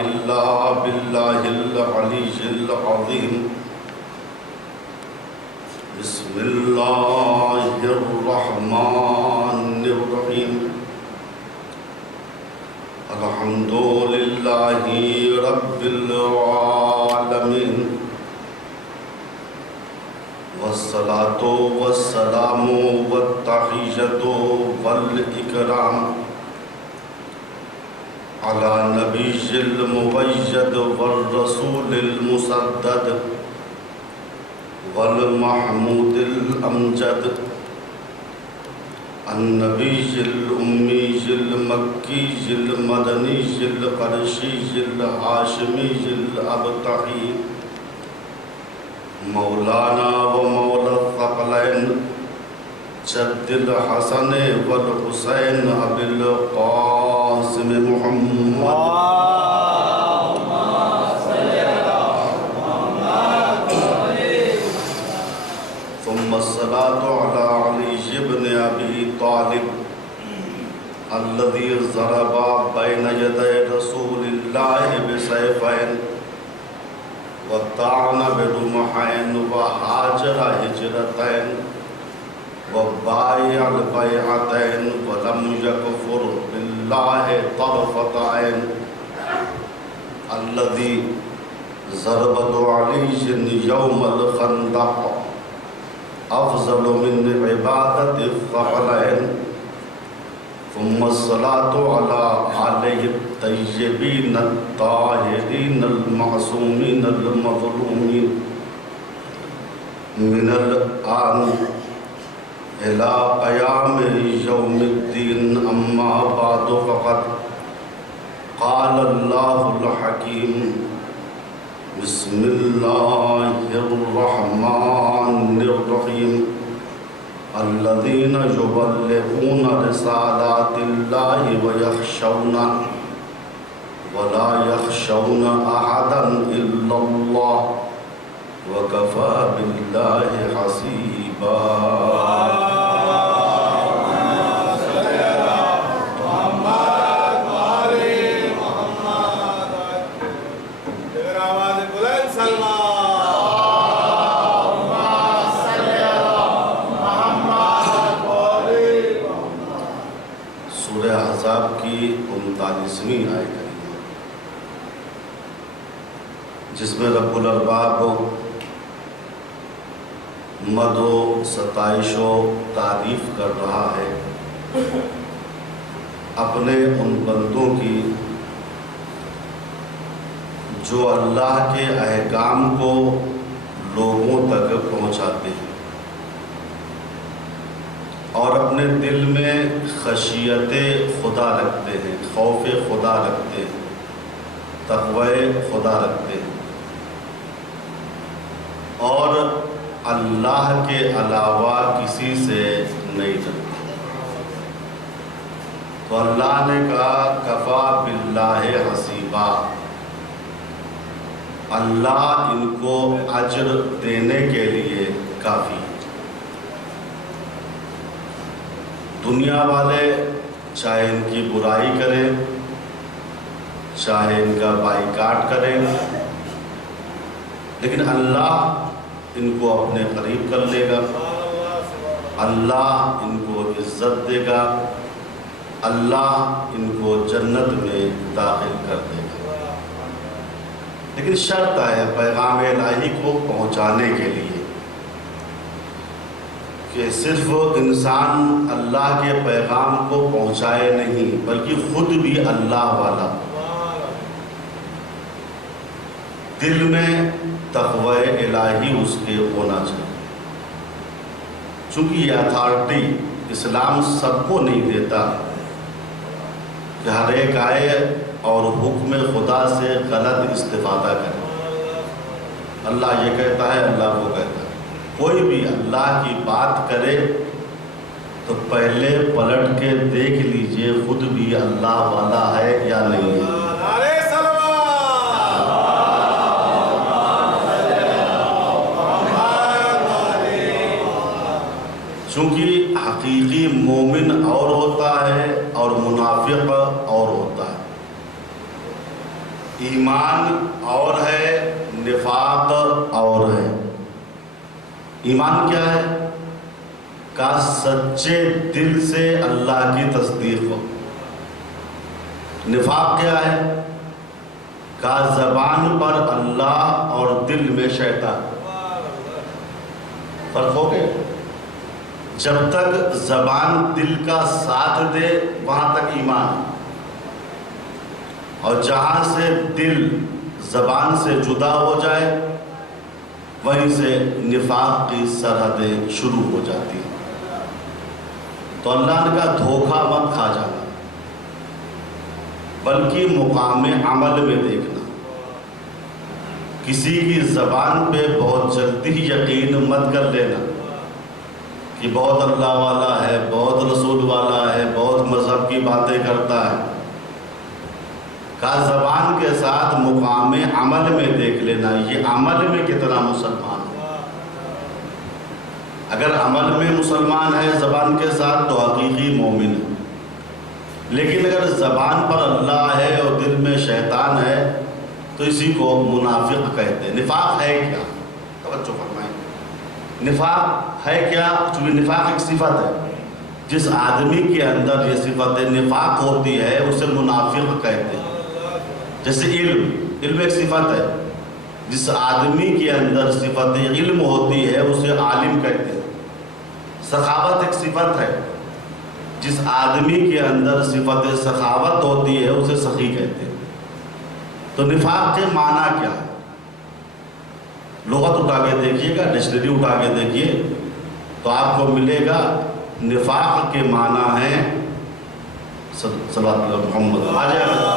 إلا بالله العلي العظيم بسم الله الرحمن الرحيم الحمد لله رب العالمين والصلاة والسلام والتحية والإكرام على نبي المؤيد والرسول المسدد والمحمود الأمجد النبي الأمي المكي المدني القرشي الهاشمي الأبطحي مولانا ومولى الثقلين جد الحسن والحسين أبي القاسم محمد ثم الصلاة على علي بن أبي طالب الذي ضرب بين يدي رسول الله بسيفين وطعن برمحين وهاجر هجرتين وبايع البيعتين ولم يكفر بالله طرفة عين الذي ضربت علي يوم الخندق أفضل من عبادة الثقلين ثم الصلاة على آله الطيبين الطاهرين المعصومين المظلومين من الآن إلى قيام يوم الدين أما بعد فقد قال الله الحكيم بسم الله الرحمن الرحيم الذين يبلغون رسالات الله ويخشون ولا يخشون أحدا إلا الله وكفى بالله حسيبا کی 39ویں آیت ہے جس میں رب الارباب مد و ستائش و تعریف کر رہا ہے اپنے ان بندوں کی جو اللہ کے احکام کو لوگوں تک پہنچاتے ہیں اور اپنے دل میں خشیت خدا رکھتے ہیں، خوف خدا رکھتے ہیں، تقوی خدا رکھتے ہیں اور اللہ کے علاوہ کسی سے نہیں ڈرتے۔ تو اللہ نے کہا کفا باللہ حسیبا، اللہ ان کو اجر دینے کے لیے کافی ہے۔ دنیا والے چاہے ان کی برائی کریں، چاہے ان کا بائیکاٹ کریں، لیکن اللہ ان کو اپنے قریب کر لے گا، اللہ ان کو عزت دے گا، اللہ ان کو جنت میں داخل کر دے گا۔ لیکن شرط ہے پیغام الہی کو پہنچانے کے لیے کہ صرف انسان اللہ کے پیغام کو پہنچائے نہیں بلکہ خود بھی اللہ والا، دل میں تقوی الہی اس کے ہونا چاہیے، چونکہ یہ اتھارٹی اسلام سب کو نہیں دیتا کہ ہر ایک آئے اور حکم خدا سے غلط استفادہ کرے۔ اللہ یہ کہتا ہے، اللہ وہ کہتا ہے۔ کوئی بھی اللہ کی بات کرے تو پہلے پلٹ کے دیکھ لیجئے خود بھی اللہ والا ہے یا نہیں ہے۔ چونکہ حقیقی مومن اور ہوتا ہے اور منافق اور ہوتا ہے۔ ایمان اور ہے، نفاق اور ہے۔ ایمان کیا ہے؟ کہ سچے دل سے اللہ کی تصدیق ہو۔ نفاق کیا ہے؟ کہ زبان پر اللہ اور دل میں شیطان۔ فرق ہو گیا؟ جب تک زبان دل کا ساتھ دے وہاں تک ایمان، اور جہاں سے دل زبان سے جدا ہو جائے وہیں سے نفاق کی سرحدیں شروع ہو جاتی ہیں۔ تو اللہ نے کہا دھوکہ مت کھا جانا، بلکہ مقام عمل میں دیکھنا۔ کسی کی زبان پہ بہت جلدی یقین مت کر لینا کہ بہت اللہ والا ہے، بہت رسول والا ہے، بہت مذہب کی باتیں کرتا ہے۔ کہا زبان کے ساتھ مقام عمل میں دیکھ لینا، یہ عمل میں کتنا مسلمان ہے۔ اگر عمل میں مسلمان ہے زبان کے ساتھ تو حقیقی مومن ہے، لیکن اگر زبان پر اللہ ہے اور دل میں شیطان ہے تو اسی کو منافق کہتے ہیں۔ نفاق ہے کیا؟ توجہ فرمائیں، نفاق ہے کیا؟ چونکہ نفاق ایک صفت ہے، جس آدمی کے اندر یہ صفت نفاق ہوتی ہے اسے منافق کہتے ہیں۔ جیسے علم ایک صفت ہے، جس آدمی کے اندر صفت علم ہوتی ہے اسے عالم کہتے ہیں۔ سخاوت ایک صفت ہے، جس آدمی کے اندر صفت سخاوت ہوتی ہے اسے سخی کہتے ہیں۔ تو نفاق کے معنی کیا ہے؟ لغت اٹھا کے دیکھیے گا، ڈکشنری اٹھا کے دیکھیے تو آپ کو ملے گا نفاق کے معنی ہے صلوات اللہ محمد آ جائے گا۔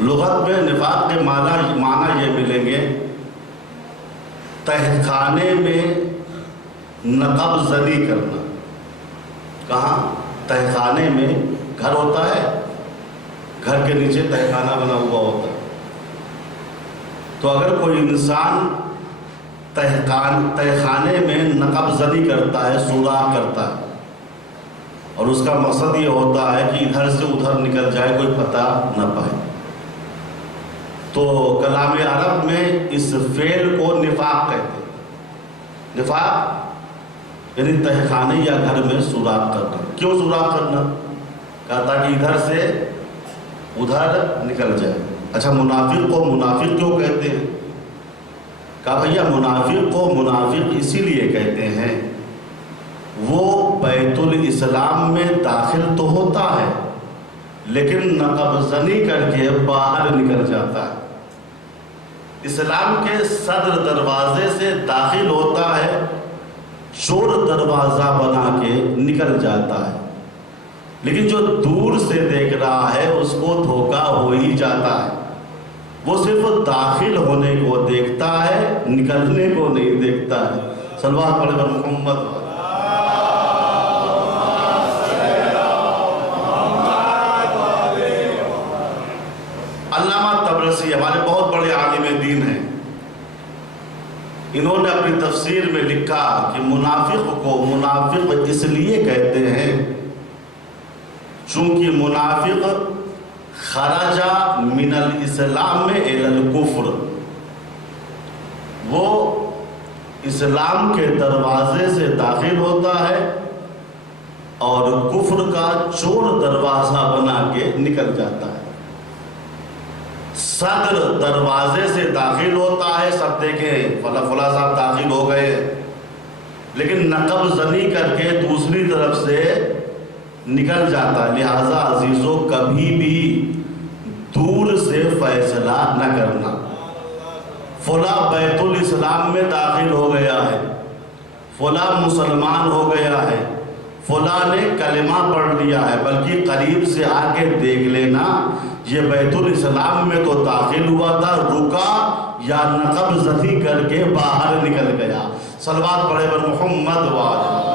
لغت میں نفاق کے معنی یہ ملیں گے، تہخانے میں نقب زنی کرنا۔ کہاں؟ تہخانے میں گھر ہوتا ہے، گھر کے نیچے تہخانہ بنا ہوا ہوتا ہے۔ تو اگر کوئی انسان تہخانے میں نقب زنی کرتا ہے، سوراخ کرتا ہے، اور اس کا مقصد یہ ہوتا ہے کہ ادھر سے ادھر نکل جائے، کوئی پتہ نہ پائے، تو کلام عرب میں اس فعل کو نفاق کہتے ہیں۔ نفاق یعنی تہخانے یا گھر میں سوراخ کرنا۔ کیوں سوراخ کرنا؟ کہتا کہ ادھر سے ادھر نکل جائے۔ اچھا منافق کو منافق کیوں کہتے ہیں؟ کہا بھیا منافق کو منافق اسی لیے کہتے ہیں وہ بیت الاسلام میں داخل تو ہوتا ہے لیکن نقب زنی کر کے باہر نکل جاتا ہے۔ اسلام کے صدر دروازے سے داخل ہوتا ہے، چور دروازہ بنا کے نکل جاتا ہے، لیکن جو دور سے دیکھ رہا ہے اس کو دھوکہ ہو ہی جاتا ہے۔ وہ صرف داخل ہونے کو دیکھتا ہے، نکلنے کو نہیں دیکھتا ہے۔ صلوات پڑھے پر محمد۔ علامہ طبرسی ہمارے بہت بڑے عالم دین ہیں، انہوں نے اپنی تفسیر میں لکھا کہ منافق کو منافق اس لیے کہتے ہیں چونکہ منافق خرج من الاسلام میں الی الکفر، وہ اسلام کے دروازے سے داخل ہوتا ہے اور کفر کا چور دروازہ بنا کے نکل جاتا ہے۔ صدر دروازے سے داخل ہوتا ہے، سب دیکھیں فلاں صاحب داخل ہو گئے، لیکن نقب زنی کر کے دوسری طرف سے نکل جاتا ہے۔ لہٰذا عزیزو کبھی بھی دور سے فیصلہ نہ کرنا۔ فلاں بیت الاسلام میں داخل ہو گیا ہے، فلاں مسلمان ہو گیا ہے، فلاں نے کلمہ پڑھ لیا ہے، بلکہ قریب سے آ کے دیکھ لینا یہ بیت الاسلام میں تو داخل ہوا تھا، رکا یا نقب زنی کر کے باہر نکل گیا۔ صلوات پڑھے پر محمد وآلہ۔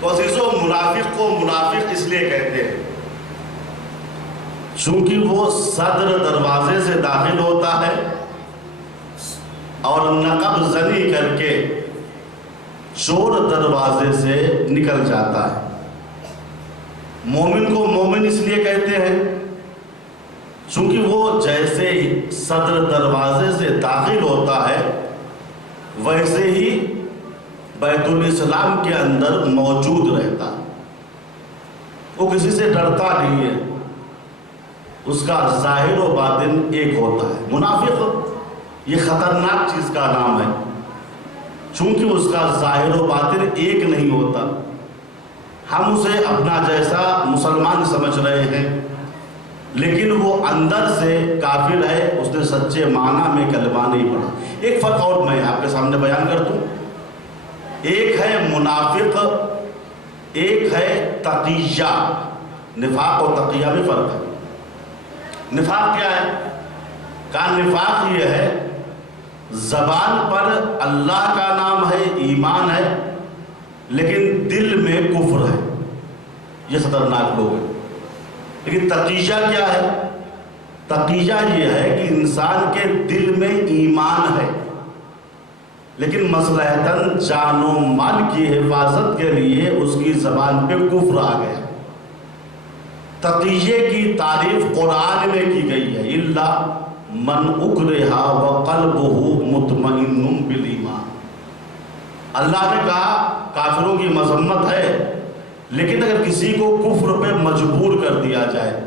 تو عزیزو منافق کو منافق اس لیے کہتے ہیں چونکہ وہ صدر دروازے سے داخل ہوتا ہے اور نقب زنی کر کے چور دروازے سے نکل جاتا ہے۔ مومن کو مومن اس لیے کہتے ہیں چونکہ وہ جیسے ہی صدر دروازے سے داخل ہوتا ہے ویسے ہی بیت الاسلام کے اندر موجود رہتا ہے، وہ کسی سے ڈرتا نہیں ہے، اس کا ظاہر و باطن ایک ہوتا ہے۔ منافق یہ خطرناک چیز کا نام ہے چونکہ اس کا ظاہر و باطن ایک نہیں ہوتا۔ ہم اسے اپنا جیسا مسلمان سمجھ رہے ہیں لیکن وہ اندر سے کافر ہے، اس نے سچے معنی میں کلمہ نہیں پڑھا۔ ایک فرق اور میں آپ کے سامنے بیان کر دوں، ایک ہے منافق، ایک ہے تقیہ۔ نفاق اور تقیہ میں فرق ہے۔ نفاق کیا ہے؟ کہا نفاق یہ ہے زبان پر اللہ کا نام ہے، ایمان ہے، لیکن دل میں کفر ہے، یہ خطرناک لوگ ہیں۔ لیکن تقیہ کیا ہے؟ تقیہ یہ ہے کہ انسان کے دل میں ایمان ہے لیکن مصلحتاً جان و مال کی حفاظت کے لیے اس کی زبان پہ کفر آ گیا۔ تقیہ کی تعریف قرآن میں کی گئی ہے، الا من اکرہ وقلبہ مطمئن بالایمان۔ اللہ نے کہا کافروں کی مذمت ہے لیکن اگر کسی کو کفر پہ مجبور کر دیا جائے،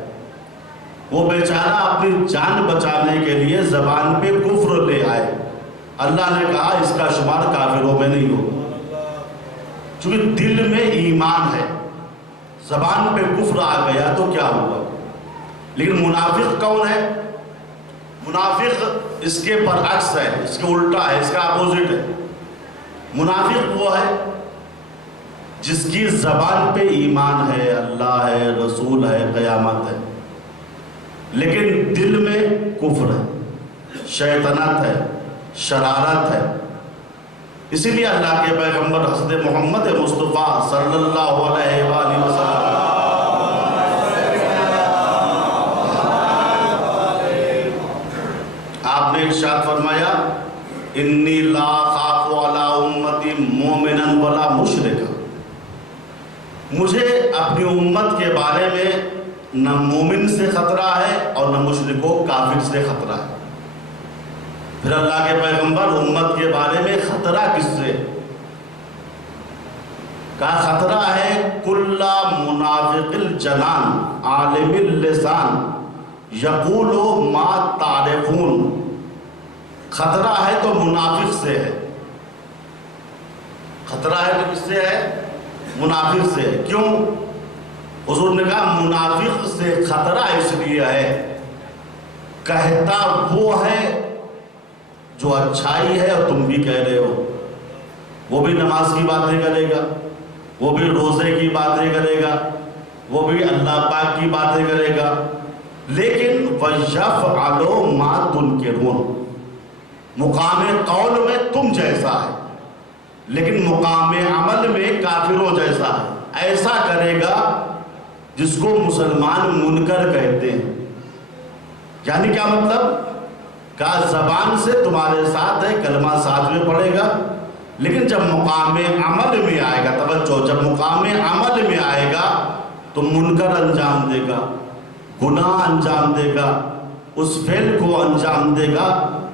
وہ بیچارہ اپنی جان بچانے کے لیے زبان پہ کفر لے آئے، اللہ نے کہا اس کا شمار کافروں میں نہیں ہوگا، چونکہ دل میں ایمان ہے، زبان پہ کفر آ گیا تو کیا ہوا۔ لیکن منافق کون ہے؟ منافق اس کے برعکس ہے، اس کے الٹا ہے، اس کا اپوزٹ ہے۔ منافق وہ ہے جس کی زبان پہ ایمان ہے، اللہ ہے، رسول ہے، قیامت ہے، لیکن دل میں کفر ہے، شیطنت ہے، شرارت ہے۔ اسی لیے اللہ کے پیغمبر حضرت محمد مصطفیٰ صلی اللہ علیہ وآلہ وسلم آپ نے ارشاد فرمایا انی لا خاف علی امتی مومنا ولا مشرکا، مجھے اپنی امت کے بارے میں نہ مومن سے خطرہ ہے اور نہ مشرک و کافر سے خطرہ ہے۔ پھر اللہ کے پیغمبر امت کے بارے میں خطرہ کس سے؟ کہا خطرہ ہے کل منافق الجنان عالم اللسان یقول ما تعرفون، خطرہ ہے تو منافق سے ہے، خطرہ ہے تو کس سے ہے؟ منافق سے ہے۔ کیوں؟ حضور نے کہا منافق سے خطرہ اس لیے ہے کہتا وہ ہے جو اچھائی ہے اور تم بھی کہہ رہے ہو، وہ بھی نماز کی باتیں کرے گا، وہ بھی روزے کی باتیں کرے گا، وہ بھی اللہ پاک کی باتیں کرے گا، لیکن وَيَفْعَلُ مَا تُنْكِرُونَ، مقام قول میں تم جیسا ہے لیکن مقام عمل میں کافروں جیسا ہے۔ ایسا کرے گا جس کو مسلمان منکر کہتے ہیں۔ یعنی کیا مطلب؟ کہا زبان سے تمہارے ساتھ ہے، کلمہ ساتھ میں پڑھے گا، لیکن جب مقام عمل میں آئے گا، توجہ، جب مقام عمل میں آئے گا تو منکر انجام دے گا، گناہ انجام دے گا، اس فعل کو انجام دے گا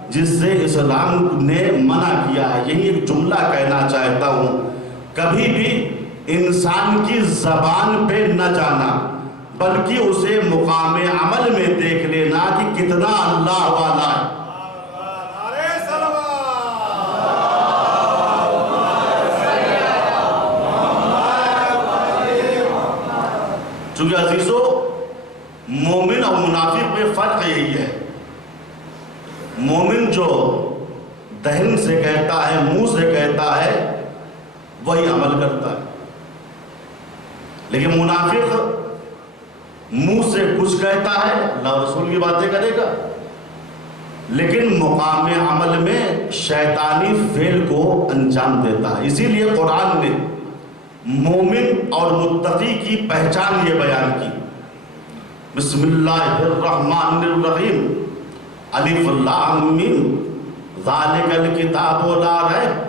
جس سے اسلام نے منع کیا ہے۔ یہی ایک جملہ کہنا چاہتا ہوں، کبھی بھی انسان کی زبان پہ نہ جانا بلکہ اسے مقام عمل میں دیکھ لینا کہ کتنا اللہ والا ہے۔ چونکہ عزیزو مومن اور منافق میں فرق یہی ہے، مومن جو دہن سے کہتا ہے، منہ سے کہتا ہے، وہی عمل کرتا ہے، لیکن منافق منہ سے کچھ کہتا ہے، اللہ رسول کی باتیں کرے گا، لیکن مقام عمل میں شیطانی فعل کو انجام دیتا ہے۔ اسی لیے قرآن نے مومن اور متقی کی پہچان یہ بیان کی، بسم اللہ الرحمن الرحیم، الف لام میم ذالک الکتاب لا ریب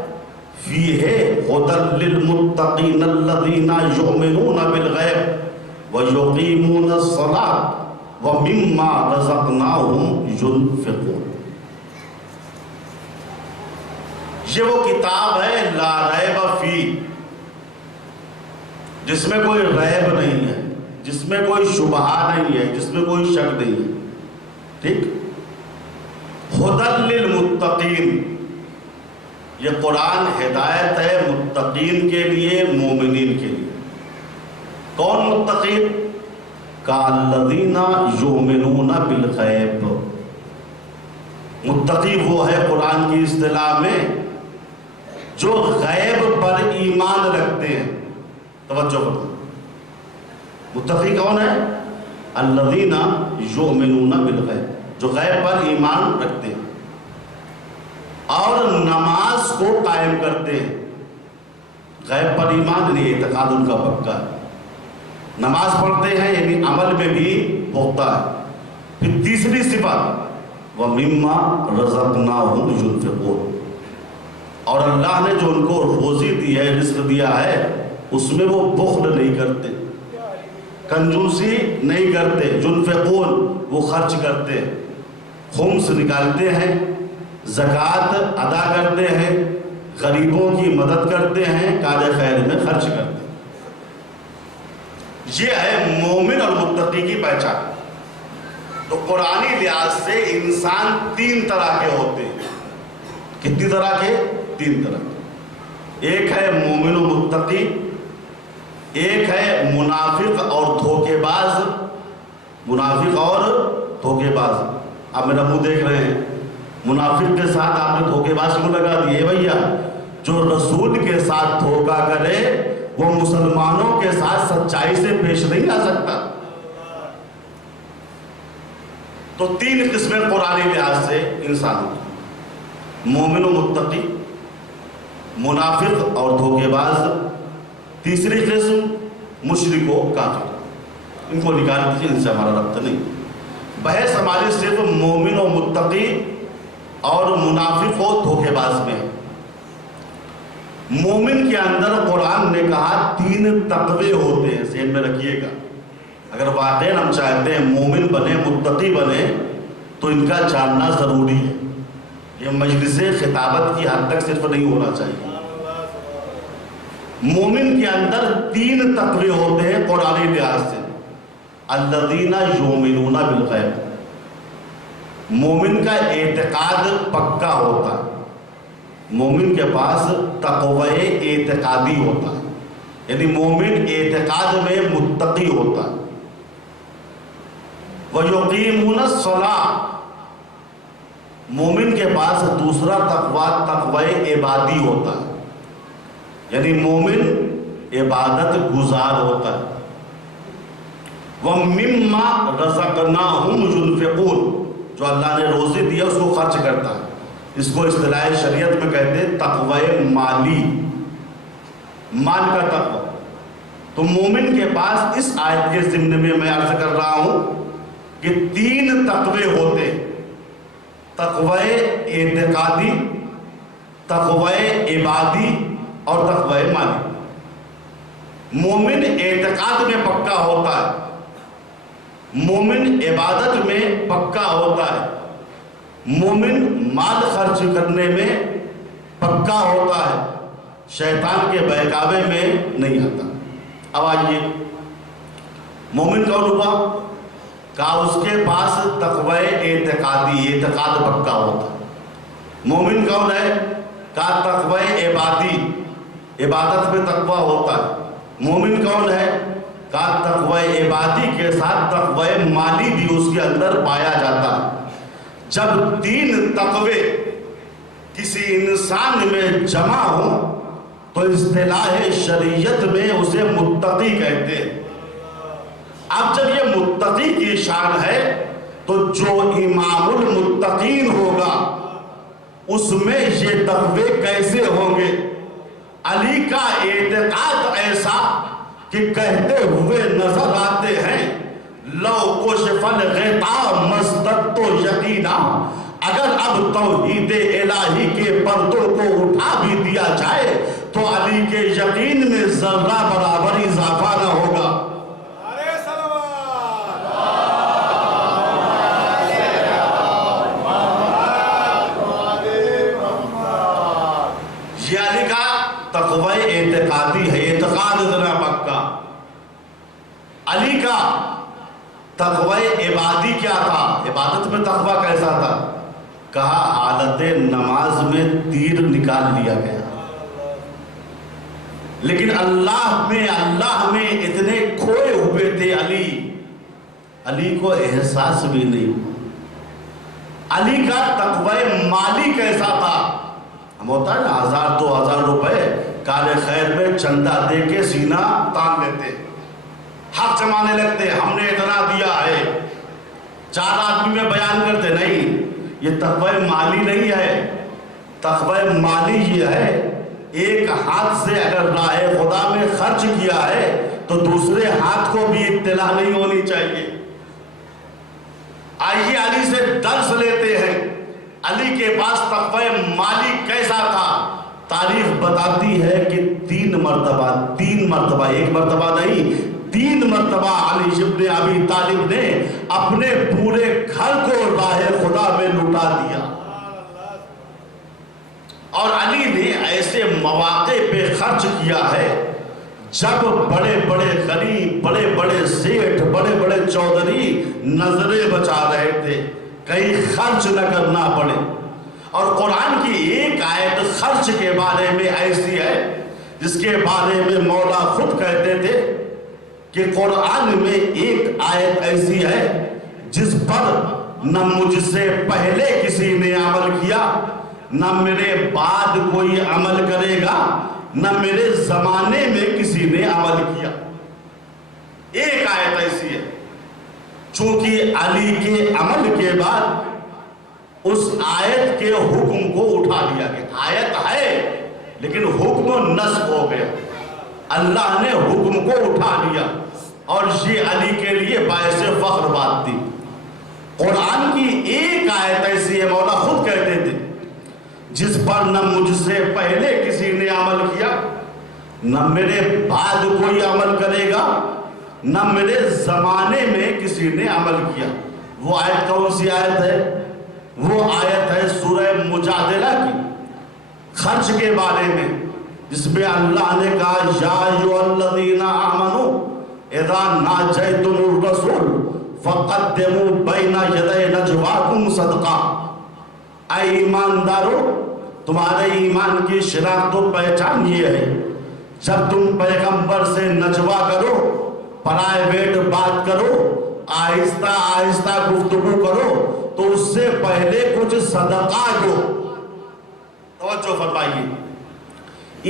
فیہ ھدی للمتقین الذین یؤمنون بالغیب ویقیمون الصلاۃ ومما رزقناہم ینفقون۔ یہ وہ کتاب ہے لا ریب فیہ، جس میں کوئی ریب نہیں ہے، جس میں کوئی شبہ نہیں ہے، جس میں کوئی شک نہیں ہے، ٹھیک؟ ھدی للمتقین، یہ قرآن ہدایت ہے متقین کے لیے، مومنین کے لیے۔ کون متقین؟ کالذین یؤمنون بالغیب، متقی وہ ہے قرآن کی اصطلاح میں جو غیب پر ایمان رکھتے ہیں۔ توجہ کرو، متقی کون ہے؟ الذین یؤمنون بالغیب، جو غیب پر ایمان رکھتے ہیں اور نماز کو قائم کرتے ہیں۔ غیب پر ایمان نہیں، اعتقاد ان کا پکا ہے، نماز پڑھتے ہیں یعنی عمل میں بھی پختہ ہے۔ پھر تیسری صفت وَمِمَّا رَزَقْنَاهُمْ يُنْفِقُونَ، اور اللہ نے جو ان کو روزی دی ہے، رزق دیا ہے، اس میں وہ بخل نہیں کرتے، کنجوسی نہیں کرتے، ينفقون وہ خرچ کرتے ہیں، خمس نکالتے ہیں، زکوٰۃ ادا کرتے ہیں، غریبوں کی مدد کرتے ہیں، کار خیر میں خرچ کرتے ہیں۔ یہ ہے مومن اور متقی کی پہچان۔ تو قرآنی لحاظ سے انسان تین طرح کے ہوتے ہیں۔ کتنی طرح کے؟ تین طرح کے۔ ایک ہے مومن و متقی، ایک ہے منافق اور دھوکے باز، منافق اور دھوکے باز۔ آپ میرا منہ دیکھ رہے ہیں، منافق کے ساتھ آپ نے دھوکے باز کیوں لگا دیے بھیا؟ جو رسول کے ساتھ دھوکا کرے وہ مسلمانوں کے ساتھ سچائی سے پیش نہیں آ سکتا۔ تو تین قسمیں قرآنی لحاظ سے انسانوں کی، مومن و متقی، منافق اور دھوکے باز، تیسری قسم مشرک و کافر۔ ان کو نکال دیجیے، ان سے ہمارا ربط نہیں۔ بحث ہماری صرف مومن و متقی اور منافق و دھوکے باز میں۔ مومن کے اندر قرآن نے کہا تین تقوی ہوتے ہیں، ذہن میں رکھیے گا۔ اگر واقعی ہم چاہتے ہیں مومن بنے، متقی بنے، تو ان کا جاننا ضروری ہے۔ یہ مجلس خطابت کی حد تک صرف نہیں ہونا چاہیے۔ مومن کے اندر تین تقوی ہوتے ہیں قرآنی لحاظ سے۔ الذین یؤمنون بالغیب، مومن کا اعتقاد پکا ہوتا ہے، مومن کے پاس تقوی اعتقادی ہوتا ہے، یعنی مومن اعتقاد میں متقی ہوتا ہے۔ وَيُقِيمُونَ الصَّلَاةَ، مومن کے پاس دوسرا تقوی عبادی ہوتا ہے، یعنی مومن عبادت گزار ہوتا ہے۔ وَمِمَّا رَزَقْنَاهُمْ يُنْفِقُونَ، جو اللہ نے روزی دیا اس کو خرچ کرتا ہے۔ اس کو اصطلاح شریعت میں کہتے ہیں تقوی مالی، مال کا تقوی۔ تو مومن کے پاس اس آیت کے ضمن میں عرض کر رہا ہوں کہ تین تقوی ہوتے ہیں، تقوی اعتقادی، تقوی عبادی اور تقوی مالی۔ مومن اعتقاد میں پکا ہوتا ہے، مومن عبادت میں پکا ہوتا ہے، مومن مال خرچ کرنے میں پکا ہوتا ہے، شیطان کے بہکاوے میں نہیں آتا۔ اب آئیے، مومن کون ہوا؟ کہا اس کے پاس تقوی اعتقادی، اعتقاد پکا ہوتا ہے۔ مومن کون ہے؟ کہا تقوی عبادی، عبادت میں تقوی ہوتا ہے۔ مومن کون ہے؟ کہا تقوی عبادی کے ساتھ تقوی مالی بھی اس کے اندر پایا جاتا ہے۔ جب تین تقوی کسی انسان میں جمع ہو تو اصطلاح شریعت میں اسے متقی کہتے ہیں۔ اب جب یہ متقی کی شان ہے تو جو امام المتقین ہوگا اس میں یہ تقوی کیسے ہوں گے؟ علی کا اعتقاد ایسا کہ کہتے ہوئے نظر آتے ہیں لو کشف الغطاء مازددت یقینا اگر اب توحید الہی کے پردوں کو اٹھا بھی دیا جائے تو علی کے یقین میں ذرہ برابر اضافہ نہ ہوگا۔ یہ علی کا تقوی اعتقادی ہے، اعتقاد ذرا پکا۔ علی کا تقوی عبادی کیا تھا؟ عبادت میں تقوی کیسا تھا؟ کہا حالت نماز میں تیر نکال لیا گیا، لیکن اللہ میں اتنے کھوئے ہوئے تھے علی کو احساس بھی نہیں۔ علی کا تقوی مالی کیسا تھا؟ ہم ہوتا ہے نا 1000-2000 روپے کالے خیر میں چندہ دے کے سینہ تان لیتے، حق جمانے لگتے، ہم نے اتنا دیا ہے، 4 آدمی میں بیان کرتے۔ نہیں، یہ تقوی مالی نہیں ہے۔ تقوی مالی یہ ہے، ایک ہاتھ سے اگر راہ خدا میں خرچ کیا ہے تو دوسرے ہاتھ کو بھی اطلاع نہیں ہونی چاہیے۔ آئیے علی سے درس لیتے ہیں، علی کے پاس تقوی مالی کیسا تھا۔ تاریخ بتاتی ہے کہ 3 مرتبہ، ایک مرتبہ نہیں، 3 مرتبہ علی ابن ابی طالب نے اپنے پورے گھر کو راہ خدا میں لٹا دیا، اور علی نے ایسے مواقع پہ خرچ کیا ہے جب بڑے بڑے غریب، بڑے بڑے سیٹھ، بڑے بڑے چودھری نظریں بچا رہے تھے کہیں خرچ نہ کرنا پڑے۔ اور قرآن کی ایک آیت خرچ کے بارے میں ایسی ہے جس کے بارے میں مولا خود کہتے تھے کہ قرآن میں ایک آیت ایسی ہے جس پر نہ مجھ سے پہلے کسی نے عمل کیا، نہ میرے بعد کوئی عمل کرے گا، نہ میرے زمانے میں کسی نے عمل کیا۔ ایک آیت ایسی ہے، چونکہ علی کے عمل کے بعد اس آیت کے حکم کو اٹھا لیا گیا۔ آیت ہے لیکن حکم نسخ ہو گیا، اللہ نے حکم کو اٹھا لیا، اور یہ علی کے لیے باعث فخر بات تھی۔ قرآن کی ایک آیت ایسی ہے، مولا خود کہتے تھے، جس پر نہ مجھ سے پہلے کسی نے عمل کیا، نہ میرے بعد کوئی عمل کرے گا، نہ میرے زمانے میں کسی نے عمل کیا۔ وہ آیت کون سی آیت ہے؟ وہ آیت ہے سورہ مجادلہ کی، خرچ کے بارے میں، جس میں اللہ نے کہا یا ایھا الذین آمنوا اذا ناجیتم الرسول فقدموا بین یدی نجواکم صدقہ۔ اے ایماندارو، تمہارے ایمان کی شناخت و پہچان یہ ہے، جب تم پیغمبر سے نجوا کرو، پرائیویٹ بات کرو، آہستہ آہستہ گفتگو کرو، تو اس سے پہلے کچھ صدقہ دو۔ توجہ فرمائیے،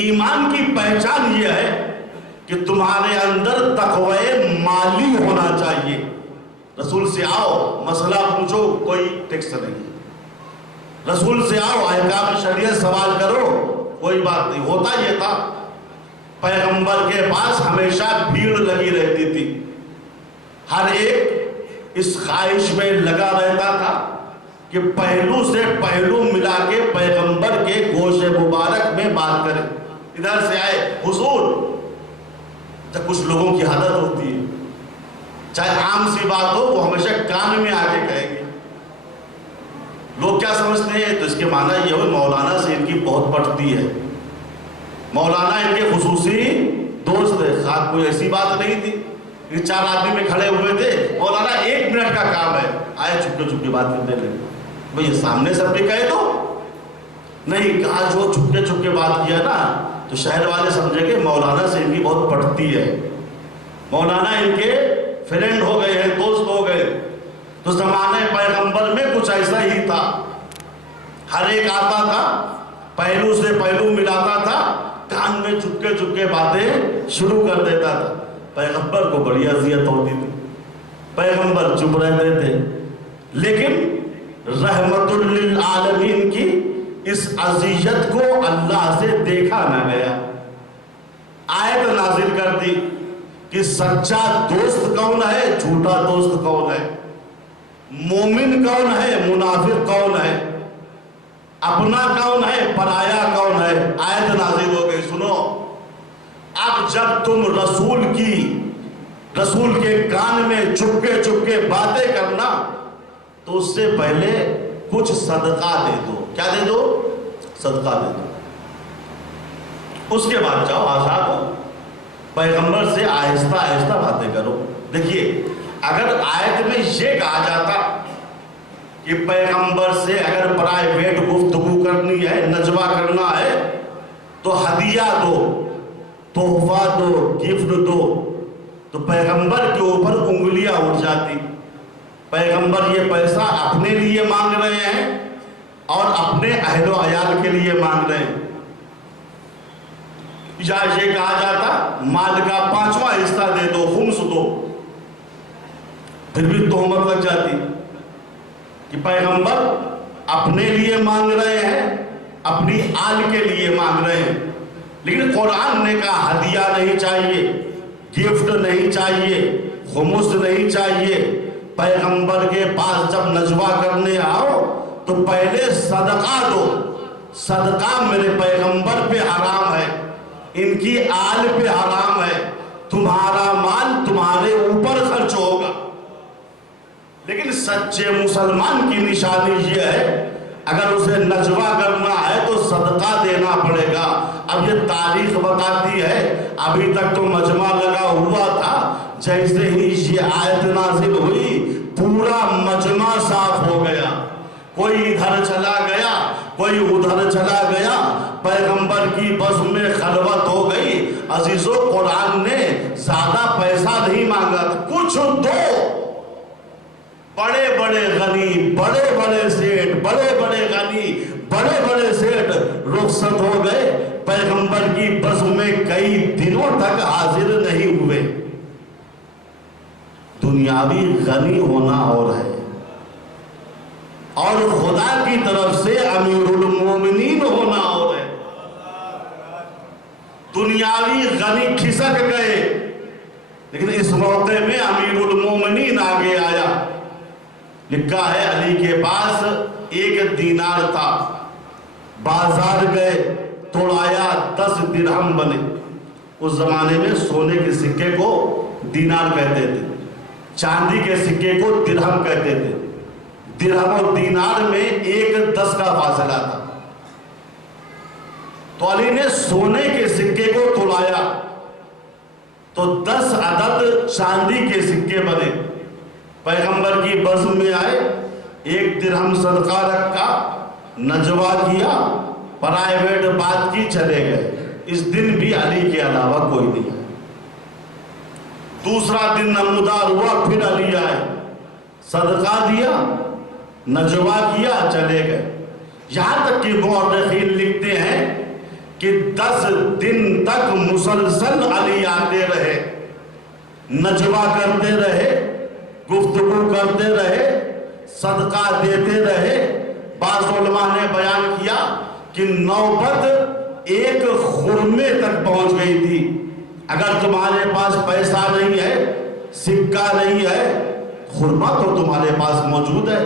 ایمان کی پہچان یہ ہے کہ تمہارے اندر تقوی مالی ہونا چاہیے۔ رسول سے آؤ، مسئلہ پوچھو، کوئی ٹیکس نہیں، رسول سے آؤ، احکام شریعت سوال کرو، کوئی بات نہیں۔ ہوتا یہ تھا، پیغمبر کے پاس ہمیشہ بھیڑ لگی رہتی تھی، ہر ایک اس خواہش میں لگا رہتا تھا کہ پہلو سے پہلو ملا کے پیغمبر کے گوش مبارک میں بات کرے۔ ادھر سے آئے حضور، جب کچھ لوگوں کی عادت ہوتی ہے، چاہے عام سی بات ہو، وہ ہمیشہ کان میں آگے کہیں گے۔ لوگ کیا سمجھتے ہیں؟ تو اس کے معنی یہ ہو مولانا سے ان کی بہت پٹتی ہے، مولانا ان کے خصوصی دوست ہے۔ خاص کوئی ایسی بات نہیں تھی، 4 آدمی میں کھڑے ہوئے تھے، مولانا 1 منٹ کا کام ہے، آئے چھپکے چھپکے بات کرتے لگے۔ بھئی سامنے سب نے کہے تو نہیں کہا، جو چھپکے چھپکے بات کیا نا تو شہر والے سمجھے کہ مولانا سے ان کی بہت پٹتی ہے، مولانا ان کے فرینڈ ہو گئے ہیں، دوست ہو گئے۔ تو زمانے پیغمبر میں کچھ ایسا ہی تھا، ہر ایک آتا تھا، پہلو سے پہلو ملاتا تھا، کان میں چپکے چپکے باتیں شروع کر دیتا تھا۔ پیغمبر کو بڑی اذیت ہوتی تھی، پیغمبر چپ رہتے تھے، لیکن رحمت للعالمین کی اس اذیت کو اللہ سے دیکھا نہ گیا۔ آیت نازل کر دی کہ سچا دوست کون ہے، جھوٹا دوست کون ہے۔ مومن کون ہے، منافق کون ہے، اپنا کون ہے، پرایا کون ہے، آیت نازل ہو گئی. سنو، اب جب تم رسول کے کان میں چپکے چپکے باتیں کرنا تو اس سے پہلے کچھ صدقہ دے دو. کیا دے دو؟ صدقہ دے دو. اس کے بعد جاؤ آزاد ہو، پیغمبر سے آہستہ آہستہ باتیں کرو. دیکھیے، اگر آیت میں یہ کہا جاتا کہ پیغمبر سے اگر پرائیویٹ گفتگو کرنی ہے، نجوہ کرنا ہے تو ہدیہ دو، تحفہ دو، گفٹ دو، تو پیغمبر کے اوپر انگلیاں اٹھ جاتی. پیغمبر یہ پیسہ اپنے لیے مانگ رہے ہیں اور اپنے اہل و عیال کے لیے مانگ رہے ہیں. یا یہ کہا جاتا مال کا 5واں حصہ دے دو، خمس دو، پھر بھی تہمت لگ جاتی کہ پیغمبر اپنے لیے مانگ رہے ہیں، اپنی آل کے لیے مانگ رہے ہیں. لیکن قرآن نے کہا ہدیہ نہیں چاہیے، گفٹ نہیں چاہیے، خمس نہیں چاہیے. پیغمبر کے پاس جب نجوہ کرنے آؤ تو پہلے صدقہ دو. صدقہ میرے پیغمبر پہ حرام ہے، ان کی آل پہ حرام ہے، تمہارا مال تمہارے اوپر خرچ ہوگا. لیکن سچے مسلمان کی نشانی یہ ہے، اگر اسے نجوہ کرنا ہے تو صدقہ دینا پڑے گا. اب یہ تاریخ بتاتی ہے، ابھی تک تو مجمع لگا ہوا تھا، جیسے ہی یہ آیت نازل ہوئی پورا مجمع صاف ہو گیا. کوئی ادھر چلا گیا، کوئی ادھر چلا گیا، پیغمبر کی بس میں خلوت ہو گئی. عزیزو، قرآن نے زیادہ پیسہ نہیں مانگا، کچھ دو. بڑے بڑے غنی، بڑے بڑے سیٹ، بڑے بڑے غنی، بڑے بڑے سیٹ رخصت ہو گئے، پیغمبر کی بس میں کئی دنوں تک حاضر نہیں ہوئے. دنیاوی غنی ہونا اور ہے، اور خدا کی طرف سے امیر المومنین ہونا اور ہے. دنیاوی غنی کھسک گئے، لیکن اس موقع میں امیر المومنین آگے آیا. لکھا ہے علی کے پاس 1 دینار تھا، بازار گئے، توڑایا، 10 درہم بنے. اس زمانے میں سونے کے سکے کو دینار کہتے تھے، چاندی کے سکے کو درہم کہتے تھے. درہم اور دینار میں 1/10 کا فاصلہ تھا. تو علی نے سونے کے سکے کو توڑایا تو 10 عدد چاندی کے سکے بنے. پیغمبر کی بزم میں آئے، 1 درہم صدقہ رکھا، نجوہ کیا، پرائیویٹ بات کی، چلے گئے. اس دن بھی علی کے علاوہ کوئی نہیں. دوسرا دن نمودار ہوا، پھر علی آئے، صدقہ دیا، نجوہ کیا، چلے گئے. یہاں تک کہ مورخین لکھتے ہیں کہ 10 دن تک مسلسل علی آتے رہے، نجوہ کرتے رہے، گفتگو کرتے رہے، صدقہ دیتے رہے. بعض علماء نے بیان کیا کہ نوبت 1 خرمے تک پہنچ گئی تھی. اگر تمہارے پاس پیسہ نہیں ہے، سکہ نہیں ہے، خرمہ تو تمہارے پاس موجود ہے،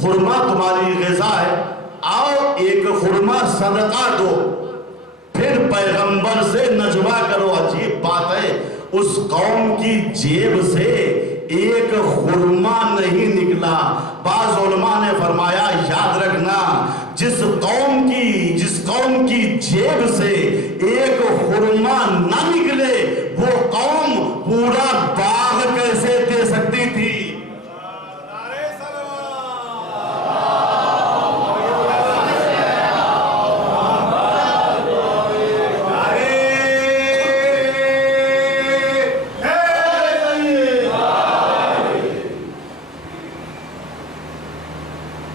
خرمہ تمہاری غذا ہے، آؤ 1 خرمہ صدقہ دو، پھر پیغمبر سے نجوہ کرو. عجیب بات ہے، اس قوم کی جیب سے 1 خرمہ نہیں نکلا. بعض علماء نے فرمایا یاد رکھنا، جس قوم کی جیب سے 1 خرمہ نہ نکلے وہ قوم پورا باغ کیسے دے سکتی تھی.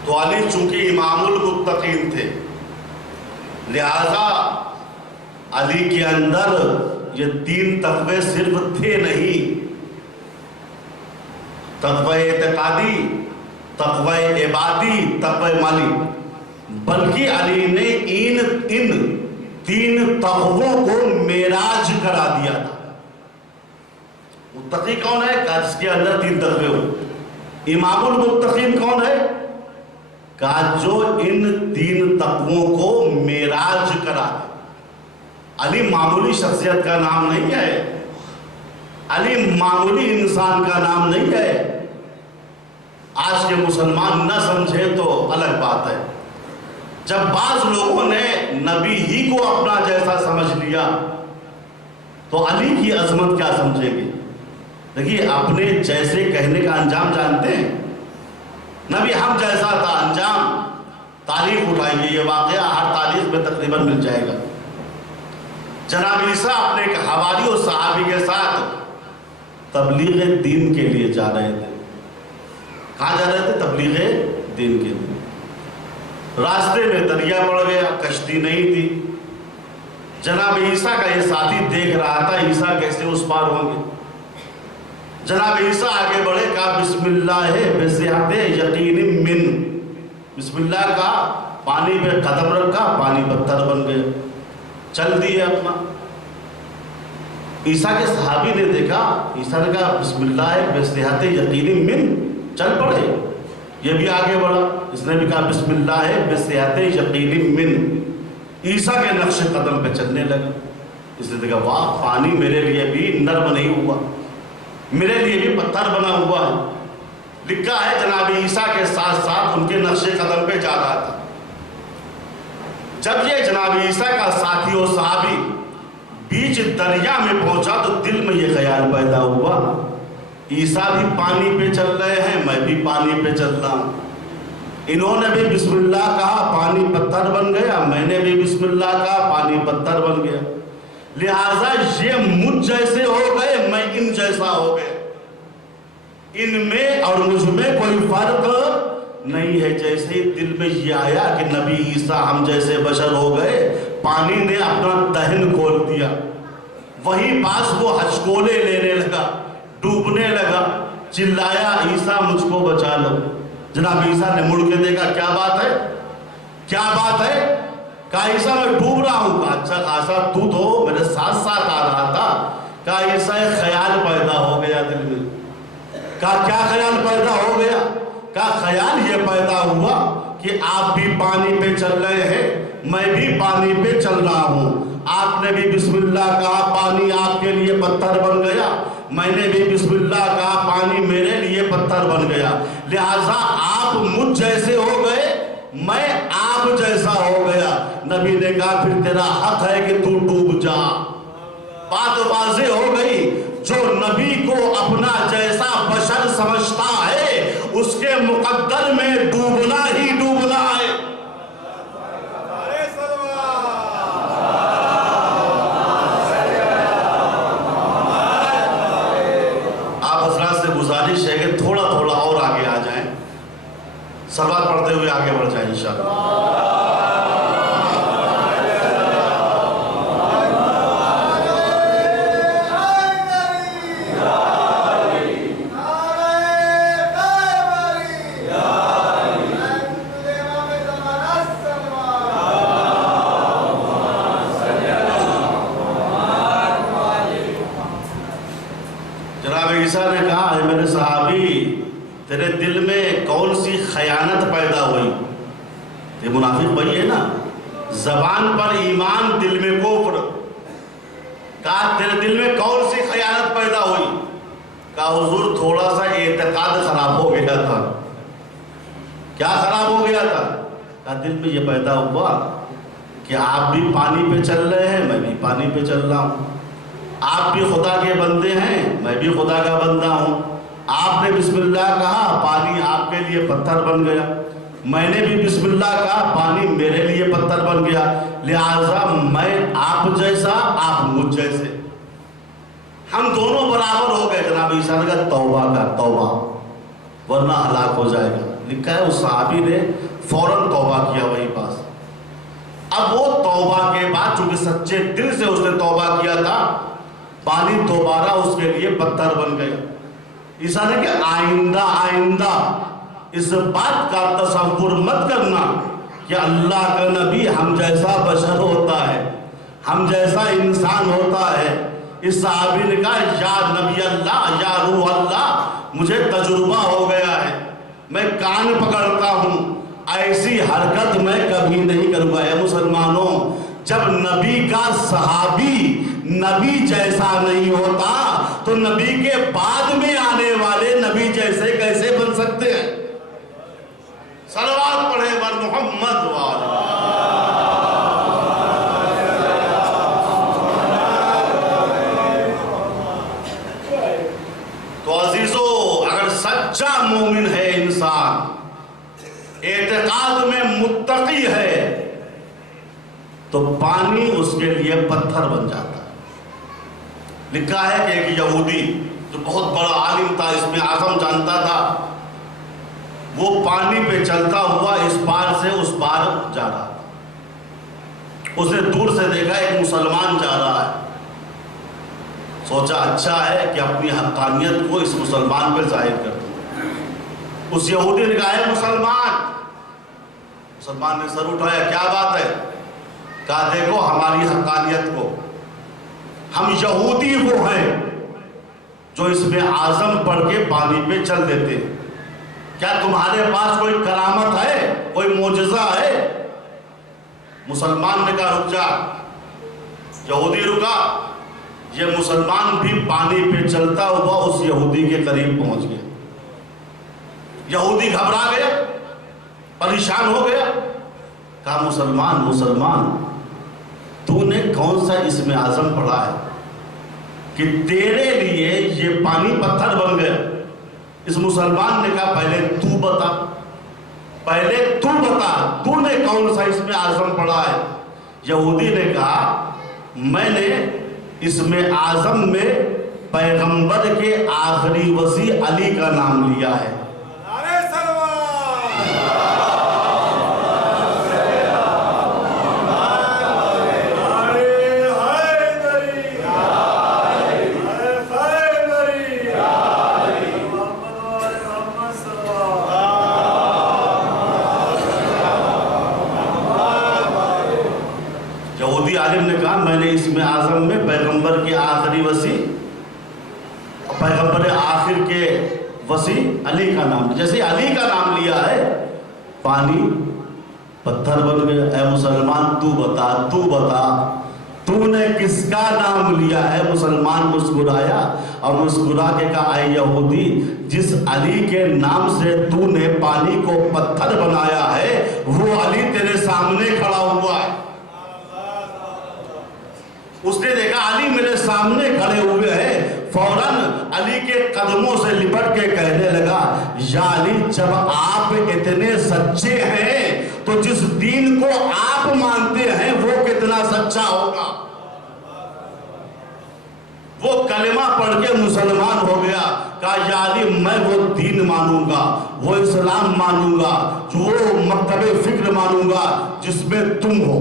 تو علی چونکہ امام المتقین تھے، لہذا علی کے اندر یہ 3 تقوی صرف تھے نہیں، تقوی اعتقادی، تقوی عبادی، تقوی مالی، بلکہ علی نے ان 3 تقووں کو معراج کرا دیا تھا. متقی کون ہے؟ جس کے اندر 3 تقوی ہو. امام المتقین کون ہے؟ کہا جو ان 3 تقووں کو معراج کرا دے۔ علی معمولی شخصیت کا نام نہیں ہے، علی معمولی انسان کا نام نہیں ہے۔ آج کے مسلمان نہ سمجھے تو الگ بات ہے، جب بعض لوگوں نے نبی ہی کو اپنا جیسا سمجھ لیا تو علی کی عظمت کیا سمجھیں گے؟ دیکھیے اپنے جیسے کہنے کا انجام جانتے ہیں، نبی ہم جیسا تھا، انجام تاریخ اٹھائیں گے، یہ واقعہ ہر تاریخ میں تقریباً مل جائے گا۔ جناب عیسیٰ اپنے ایک حواری اور صحابی کے ساتھ تبلیغ دین کے لیے جا رہے تھے۔ کہاں جا رہے تھے؟ تبلیغ دین کے لیے۔ راستے میں دریا پڑ گیا، کشتی نہیں تھی۔ جناب عیسیٰ کا یہ ساتھی دیکھ رہا تھا عیسیٰ کیسے اس پار ہوں گے۔ جناب عیسیٰ آگے بڑھے، کہا بسم اللہ بصحت یقین من، بسم اللہ کا، پانی پہ قدم رکھا، پانی پتھر بن گئے، چل دیے اپنا۔ عیسیٰ کے صحابی نے دیکھا، عیسیٰ نے کہا بسم اللہ بصحت یقین من، چل پڑے۔ یہ بھی آگے بڑھا، اس نے بھی کہا بسم اللہ بصحت یقین من، عیسیٰ کے نقش قدم پہ چلنے لگا۔ اس نے دیکھا واہ، پانی میرے لیے بھی نرم نہیں ہوا، میرے لیے بھی پتھر بنا ہوا ہے۔ لکھا ہے جناب عیسیٰ کے ساتھ ساتھ ان کے نقش قدم پہ جا رہا تھا۔ جب یہ جناب عیسیٰ کا ساتھی اور صحابی بیچ دریا میں پہنچا تو دل میں یہ خیال پیدا ہوا، عیسیٰ بھی پانی پہ چل رہے ہیں، میں بھی پانی پہ چل رہا ہوں۔ انہوں نے بھی بسم اللہ کہا، پانی پتھر بن گیا، میں نے بھی بسم اللہ کہا، پانی پتھر بن گیا۔ لہٰذا یہ مجھ جیسے ہو گئے، میں ان جیسا ہو گئے، ان میں اور مجھ میں کوئی فرق نہیں ہے۔ جیسے ہی دل میں یہ آیا کہ نبی عیسیٰ ہم جیسے بشر ہو گئے، پانی نے اپنا دہن کھول دیا، وہیں پاس وہ ہچکولے لینے لگا، ڈوبنے لگا، چلایا عیسیٰ مجھ کو بچا لو۔ جناب عیسیٰ نے مڑ کے دیکھا، کیا بات ہے، کیا بات ہے؟ کہا عیسیٰ میں ڈوب رہا ہوں۔ کہا اچھا خاصا تو میرے ساتھ ساتھ آ رہا تھا۔ کہا عیسیٰ ایک خیال پیدا ہو گیا دل میں۔ کہا کیا خیال پیدا ہو گیا؟ کہا خیال یہ پیدا ہوا کہ آپ بھی پانی پہ چل رہے ہیں، میں بھی پانی پہ چل رہا ہوں۔ آپ نے بھی بسم اللہ کہا، پانی آپ کے لیے پتھر بن گیا، میں نے بھی بسم اللہ کہا، پانی میرے لیے پتھر بن گیا۔ لہٰذا آپ مجھ جیسے ہو گئے، میں آپ جیسا ہو گیا۔ نبی نے کہا پھر تیرا حق ہے کہ تو ڈوب جا۔ بات واضح ہو گئی، جو نبی کو اپنا جیسا بشر سمجھتا ہے اس کے مقدر میں ڈوبنا ہی ڈوبنا ہے۔ آپ حضرات سے گزارش ہے کہ تھوڑا تھوڑا اور آگے آ جائیں، صلوات پڑھتے ہوئے آگے بڑھ جائیں انشاءاللہ۔ عیسیٰ نے کہا ہے میرے صحابی، تیرے دل میں کون سی خیانت پیدا ہوئی؟ یہ منافق وہی ہے نا، زبان پر ایمان دل میں کفر۔ کہا تیرے دل میں کون سی خیانت پیدا ہوئی؟ کہا حضور تھوڑا سا اعتقاد خراب ہو گیا تھا۔ کیا خراب ہو گیا تھا؟ کہا دل میں یہ پیدا ہوا کہ آپ بھی پانی پہ چل رہے ہیں، میں بھی پانی پہ چل رہا ہوں، آپ بھی خدا کے بندے ہیں، میں بھی خدا کا بندہ ہوں۔ آپ نے بسم اللہ کہا، پانی آپ کے لیے پتھر بن گیا، میں نے بھی بسم اللہ کہا، پانی میرے لیے پتھر بن گیا۔ لہٰذا میں آپ جیسا، آپ مجھ جیسے، ہم دونوں برابر ہو گئے۔ جناب عیسیٰ نے کہا توبہ کر، توبہ، ورنہ ہلاک ہو جائے گا۔ لکھا ہے اس صحابی نے فوراً توبہ کیا وہی پاس۔ اب وہ توبہ کے بعد چونکہ سچے دل سے اس نے توبہ کیا تھا، پانی دوبارہ اس کے لیے پتھر بن گیا۔ عیسیٰ نے کہ آئندہ اس بات کا تصور مت کرنا کہ اللہ کا نبی ہم جیسا بشر ہوتا ہے، ہم جیسا انسان ہوتا ہے۔ اس صحابی نے کہا یا نبی اللہ، یا روح اللہ، مجھے تجربہ ہو گیا ہے، میں کان پکڑتا ہوں، ایسی حرکت میں کبھی نہیں کروں گا۔ اے مسلمانوں، جب نبی کا صحابی نبی جیسا نہیں ہوتا تو نبی کے بعد میں آنے والے نبی جیسے کیسے بن سکتے ہیں؟ صلوات پڑھے بر محمد وآلہ۔ تو عزیزو، اگر سچا مومن ہے انسان، اعتقاد میں متقی ہے، تو پانی اس کے لیے پتھر بن جاتا ہے۔ لکھا ہے کہ ایک یہودی جو بہت بڑا عالم تھا، اس میں اعظم جانتا تھا، وہ پانی پہ چلتا ہوا اس پار سے اس پار جا رہا تھا۔ اس نے دور سے دیکھا ایک مسلمان جا رہا ہے، سوچا اچھا ہے کہ اپنی حقانیت کو اس مسلمان پہ ظاہر کر دوں۔ اس یہودی نے کہا ہے مسلمان نے سر اٹھایا، کیا بات ہے؟ کہا دیکھو ہماری حقانیت کو، ہم یہودی وہ ہیں جو اس میں اعظم پڑھ کے پانی پہ چل دیتے ہیں، کیا تمہارے پاس کوئی کرامت ہے، کوئی معجزہ ہے؟ مسلمان نے کہا رک جا۔ یہودی رکا، یہ مسلمان بھی پانی پہ چلتا ہوا اس یہودی کے قریب پہنچ گیا۔ یہودی گھبرا گیا، پریشان ہو گیا، کہا مسلمان تو نے کون سا اس میں اعظم پڑھا ہے کہ تیرے لیے یہ پانی پتھر بن گیا؟ اس مسلمان نے کہا پہلے تو بتا تو نے کون سا اس میں اعظم پڑھا ہے؟ یہودی نے کہا میں نے اس میں اعظم میں پیغمبر کے آخری وصی علی کا نام لیا ہے۔ یہودی عالم نے کہا میں نے اس میں اعظم میں پیغمبر کے آخری وصی، پیغمبر آخر کے وصی علی کا نام، جیسے علی کا نام لیا ہے پانی پتھر بن گیا۔ اے مسلمان تو بتا تو نے کس کا نام لیا ہے؟ مسلمان مسکرایا اور مسکرا کے کہا اے یہودی، جس علی کے نام سے تو نے پانی کو پتھر بنایا ہے وہ علی تیرے سامنے کھڑا ہوا ہے۔ اس نے دیکھا علی میرے سامنے کھڑے ہوئے ہیں، فوراً علی کے قدموں سے لپٹ کے کہنے لگا یا علی، جب آپ اتنے سچے ہیں تو جس دین کو آپ مانتے ہیں وہ کتنا سچا ہوگا۔ وہ کلمہ پڑھ کے مسلمان ہو گیا، کہا یا علی میں وہ دین مانوں گا، وہ اسلام مانوں گا، وہ مکتب فکر مانوں گا جس میں تم ہو،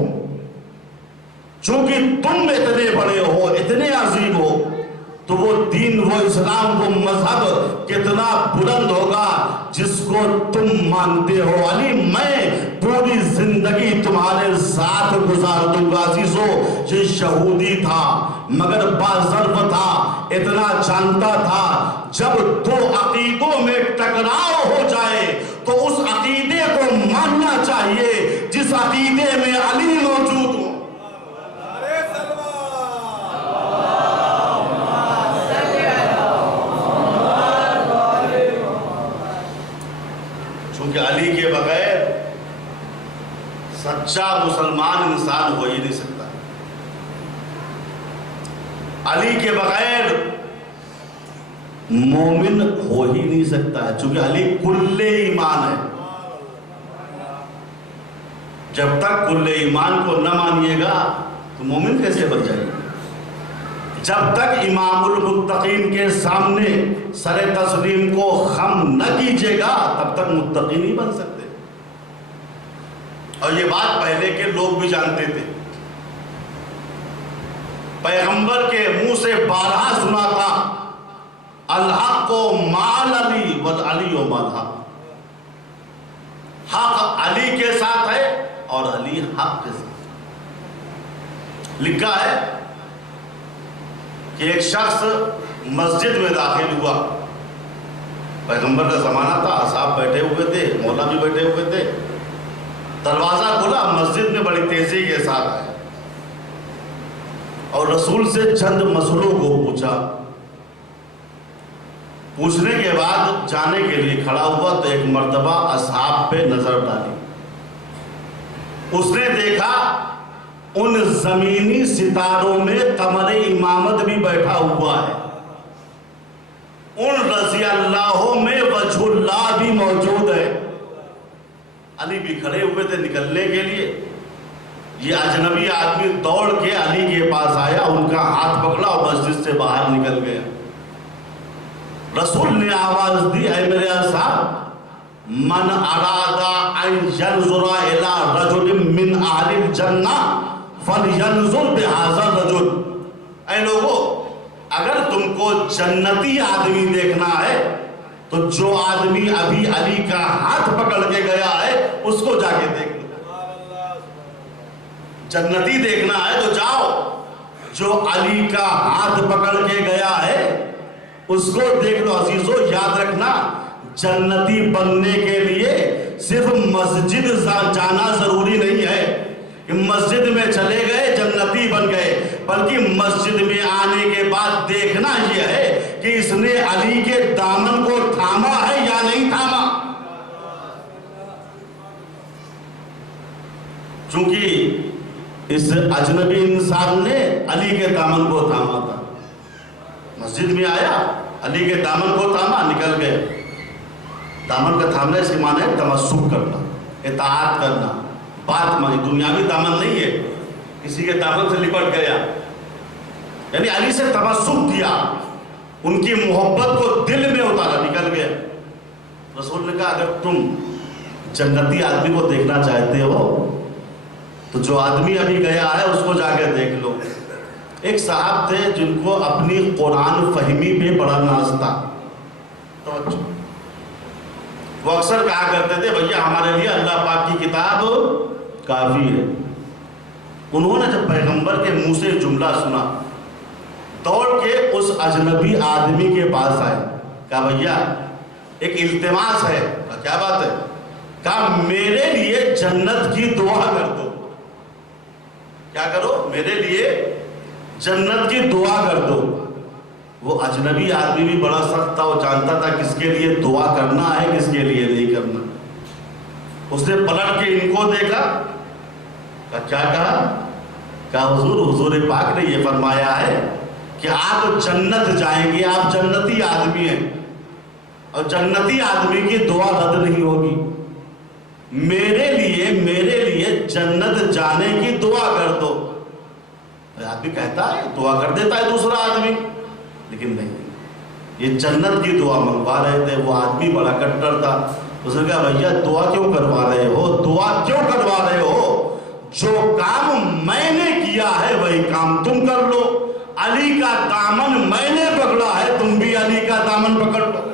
چونکہ تم اتنے بڑے ہو، اتنے عظیم ہو، تو وہ دین، وہ اسلام، وہ مذہب کتنا بلند ہوگا جس کو تم مانتے ہو۔ علی میں پوری زندگی تمہارے ساتھ گزار دوں گا۔ عزیزو، یہ یہودی تھا مگر باضرب تھا، اتنا جانتا تھا جب دو عقیدوں میں ٹکراؤ ہو جائے تو اس عقیدے کو ماننا چاہیے جس عقیدے میں علی موجود ہو۔ کہ علی کے بغیر سچا مسلمان انسان ہو ہی نہیں سکتا، علی کے بغیر مومن ہو ہی نہیں سکتا ہے، چونکہ علی کل ایمان ہے۔ جب تک کل ایمان کو نہ مانیے گا تو مومن کیسے بن جائے گا؟ جب تک امام المتقین کے سامنے سر تسلیم کو خم نہ کیجیے گا تب تک متقی نہیں بن سکتے۔ اور یہ بات پہلے کے لوگ بھی جانتے تھے، پیغمبر کے منہ سے بارہا سنا تھا الحق مع علی والعلی مع الحق، حق علی کے ساتھ ہے اور علی حق کے ساتھ۔ لکھا ہے کہ ایک شخص مسجد میں داخل ہوا، پیغمبر کا زمانہ تھا، اصحاب بیٹھے ہوئے تھے، مولا بھی بیٹھے ہوئے تھے، دروازہ کھولا، مسجد میں بڑی تیزی کے ساتھ آئے اور رسول سے چند مسئلوں کو پوچھا۔ پوچھنے کے بعد جانے کے لیے کھڑا ہوا تو ایک مرتبہ اصحاب پہ نظر ڈالی۔ اس نے دیکھا ان زمینی ستاروں میں قمر امامت بھی بیٹھا ہوا ہے، ان رضی اللہ میں وجہ اللہ بھی موجود ہے۔ علی بھی کھڑے ہوئے تھے نکلنے کے لیے، یہ اجنبی آدمی دوڑ کے علی کے پاس آیا، ان کا ہاتھ پکڑا اور مسجد سے باہر نکل گیا۔ رسول نے آواز دی، اے میرے اصحاب، من ارادہ ان ینظر الی رجل من اہل الجنہ فلینظر بہذا الرجل۔ اے لوگو، اگر تم کو جنتی آدمی دیکھنا ہے تو جو آدمی ابھی علی کا ہاتھ پکڑ کے گیا ہے اس کو جا کے دیکھ لو۔ جنتی دیکھنا ہے تو جاؤ، جو علی کا ہاتھ پکڑ کے گیا ہے اس کو دیکھ لو۔ عزیزو یاد رکھنا، جنتی بننے کے لیے صرف مسجد جانا ضروری نہیں ہے کہ مسجد میں چلے گئے جنتی بن گئے، بلکہ مسجد میں آنے کے بعد دیکھنا یہ ہے کہ اس نے علی کے دامن کو تھاما ہے یا نہیں تھاما۔ چونکہ اس اجنبی انسان نے علی کے دامن کو تھاما تھا، مسجد میں آیا، علی کے دامن کو تھاما، نکل گئے۔ دامن کا تھامنا اس کے معنی ہے تمسک کرنا، اطاعت کرنا، بات مانی، دنیاوی دامن نہیں ہے کسی کے دامن سے لپٹ گیا، یعنی علی سے تمسک کیا، ان کی محبت کو دل میں اتارا، نکل گیا۔ رسول نے کہا اگر تم جنتی آدمی کو دیکھنا چاہتے ہو تو جو آدمی ابھی گیا ہے اس کو جا کے دیکھ لو۔ ایک صاحب تھے جن کو اپنی قرآن فہمی پہ بڑا ناز تھا، توجہ، وہ اکثر کہا کرتے تھے بھیا ہمارے لیے اللہ پاک کی کتاب کافی ہے۔ انہوں نے جب پیغمبر کے منہ سے جملہ سنا، دوڑ کے اس اجنبی آدمی کے پاس آئے، کہا بھیا ایک التماس ہے۔ کیا بات ہے؟ کہا میرے لیے جنت کی دعا کر دو۔ کیا کرو؟ میرے لیے جنت کی دعا کر دو۔ وہ اجنبی آدمی بھی بڑا سخت تھا، وہ جانتا تھا کس کے لیے دعا کرنا ہے کس کے لیے نہیں کرنا۔ اس نے پلٹ کے ان کو دیکھا، کیا کہا؟ کہا حضور پاک نے یہ فرمایا ہے کہ آپ جنت جائیں گے، آپ جنتی آدمی ہیں اور جنتی آدمی کی دعا رد نہیں ہوگی۔ میرے لیے جنت جانے کی دعا کر دو۔ آدمی کہتا ہے دعا کر دیتا ہے دوسرا آدمی، لیکن نہیں، یہ جنت کی دعا منگوا رہے تھے۔ وہ آدمی بڑا کٹر تھا، اس نے کہا بھیا دعا کیوں کروا رہے ہو؟ دعا کیوں کروا رہے ہو؟ جو کام میں نے کیا ہے وہی کام تم کر لو۔ علی کا دامن میں نے پکڑا ہے، تم بھی علی کا دامن پکڑ لو۔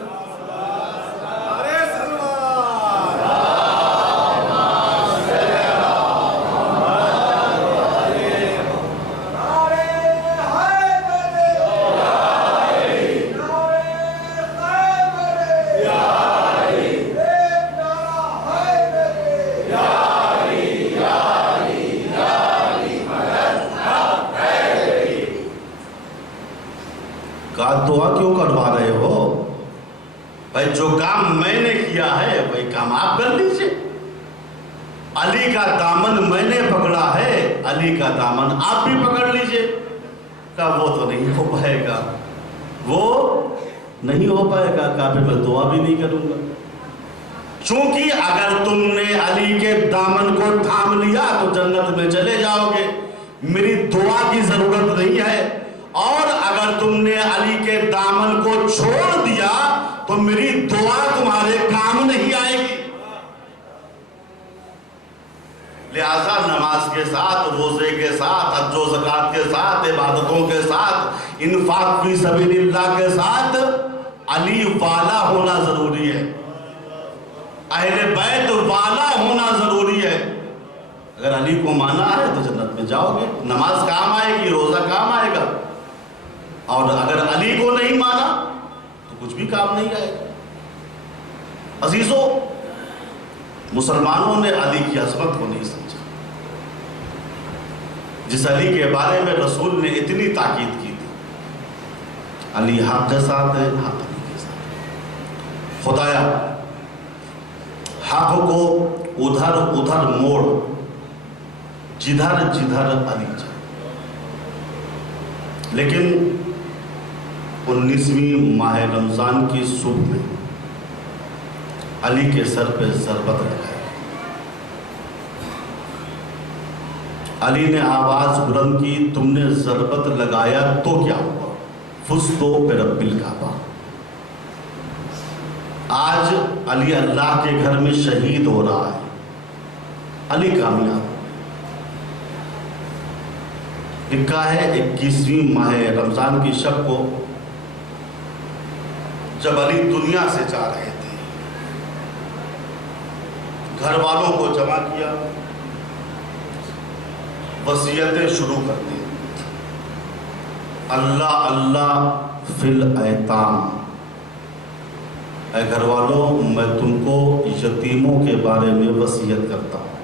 دعا کیوں کروا رہے ہو بھائی؟ جو کام میں نے کیا ہے وہی کام آپ کر لیجئے۔ علی کا دامن میں نے پکڑا ہے، علی کا دامن آپ بھی پکڑ لیجئے۔ کہا وہ تو نہیں ہو پائے گا، وہ نہیں ہو پائے گا۔ کہا پھر میں دعا بھی نہیں کروں گا، چونکہ اگر تم نے علی کے دامن کو تھام لیا تو جنت میں چلے جاؤ گے، میری دعا کی ضرورت نہیں ہے۔ اور اگر تم نے علی کے دامن کو چھوڑ دیا تو میری دعا تمہارے کام نہیں آئے گی۔ لہذا نماز کے ساتھ، روزے کے ساتھ، حج و زکوٰۃ کے ساتھ، عبادتوں کے ساتھ، انفاق فی سبیل اللہ کے ساتھ علی والا ہونا ضروری ہے، اہل بیت والا ہونا ضروری ہے۔ اگر علی کو مانا ہے تو جنت میں جاؤ گے، نماز کام آئے گی، روزہ کام آئے گا۔ اور اگر علی کو نہیں مانا تو کچھ بھی کام نہیں آئے گا۔ عزیزوں، مسلمانوں نے علی کی عظمت کو نہیں سمجھا. جس علی کے بارے میں رسول نے اتنی تاکید کی تھی، علی حق کے ساتھ ہے، حق علی کے ساتھ. خدایا حق کو ادھر ادھر موڑ، جدھر جدھر علی جائے. لیکن 19ویں ماہ رمضان کی صبح میں علی کے سر پہ ضربت لگائی. علی نے آواز بلند کی، تم نے ضربت لگایا تو کیا ہوا؟ فزتو برب الکعبہ. آج علی اللہ کے گھر میں شہید ہو رہا ہے. علی کامیاب. لکھا ہے 21ویں ماہ رمضان کی شب کو جب علی دنیا سے جا رہے تھے، گھر والوں کو جمع کیا، وصیتیں شروع کر دی. اللہ اللہ فی الایتام، اے گھر والوں میں تم کو یتیموں کے بارے میں وصیت کرتا ہوں.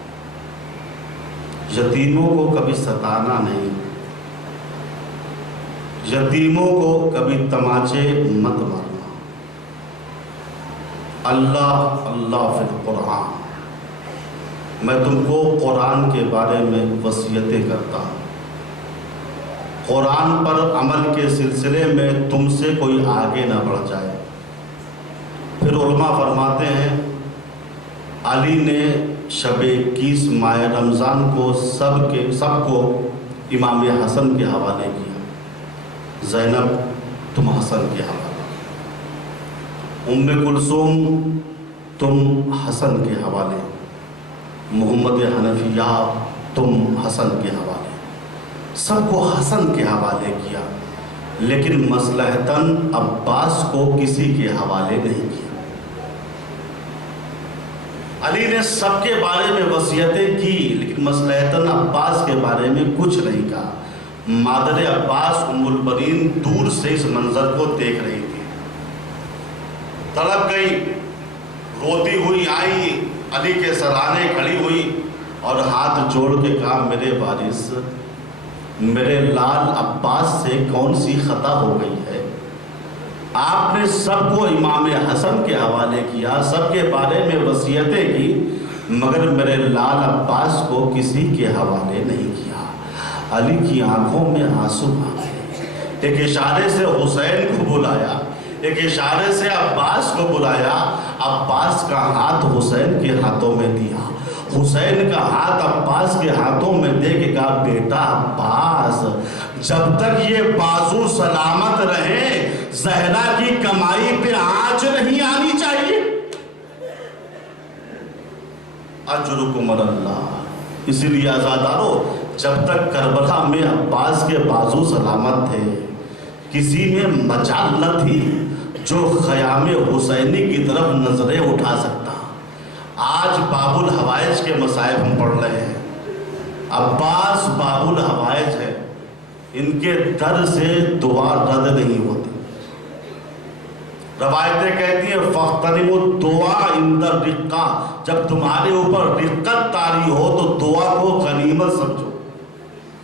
یتیموں کو کبھی ستانا نہیں، یتیموں کو کبھی تماچے مت مارنا. اللہ اللہ فی القرآن، میں تم کو قرآن کے بارے میں وصیتیں کرتا ہوں. قرآن پر عمل کے سلسلے میں تم سے کوئی آگے نہ بڑھ جائے. پھر علماء فرماتے ہیں علی نے شب 21 ماہ رمضان کو سب کو امام حسن کے حوالے کیا. زینب تم حسن کے حوالے، ام کلثوم تم حسن کے حوالے، محمد حنفیہ تم حسن کے حوالے. سب کو حسن کے حوالے کیا، لیکن مصلحتاً عباس کو کسی کے حوالے نہیں کیا. علی نے سب کے بارے میں وصیتیں کی، لیکن مصلحتاً عباس کے بارے میں کچھ نہیں کہا. مادر عباس ام البنین دور سے اس منظر کو دیکھ رہی تھی، تڑپ گئی، روتی ہوئی آئی، علی کے سرانے کھڑی ہوئی اور ہاتھ جوڑ کے کہا میرے وارث، میرے لال عباس سے کون سی خطا ہو گئی ہے؟ آپ نے سب کو امام حسن کے حوالے کیا، سب کے بارے میں وصیتیں کی، مگر میرے لال عباس کو کسی کے حوالے نہیں کیا. علی کی آنکھوں میں آنسو آ گئے. ایک اشارے سے حسین کو بلایا، ایک اشارے سے عباس کو بلایا. عباس کا ہاتھ حسین کے ہاتھوں میں دیا، حسین کا ہاتھ عباس کے ہاتھوں میں دے کے کہا بیٹا عباس، جب تک یہ بازو سلامت رہے زہرا کی کمائی پہ آنچ نہیں آنی چاہیے. اجرکم اللہ. اسی لیے آزادارو، جب تک کربلا میں عباس کے بازو سلامت تھے کسی میں مجال نہ تھی جو خیام حسینی کی طرف نظریں اٹھا سکتا. آج باب الحوائج کے مصائب ہم پڑھ رہے ہیں. عباس باب الحوائج ہے، ان کے در سے دعا رد نہیں ہوتی. روایتیں کہتی ہیں فاغتنموا الدعاء عند الرقہ، جب تمہارے اوپر رقت طاری ہو تو دعا کو غنیمت سمجھو.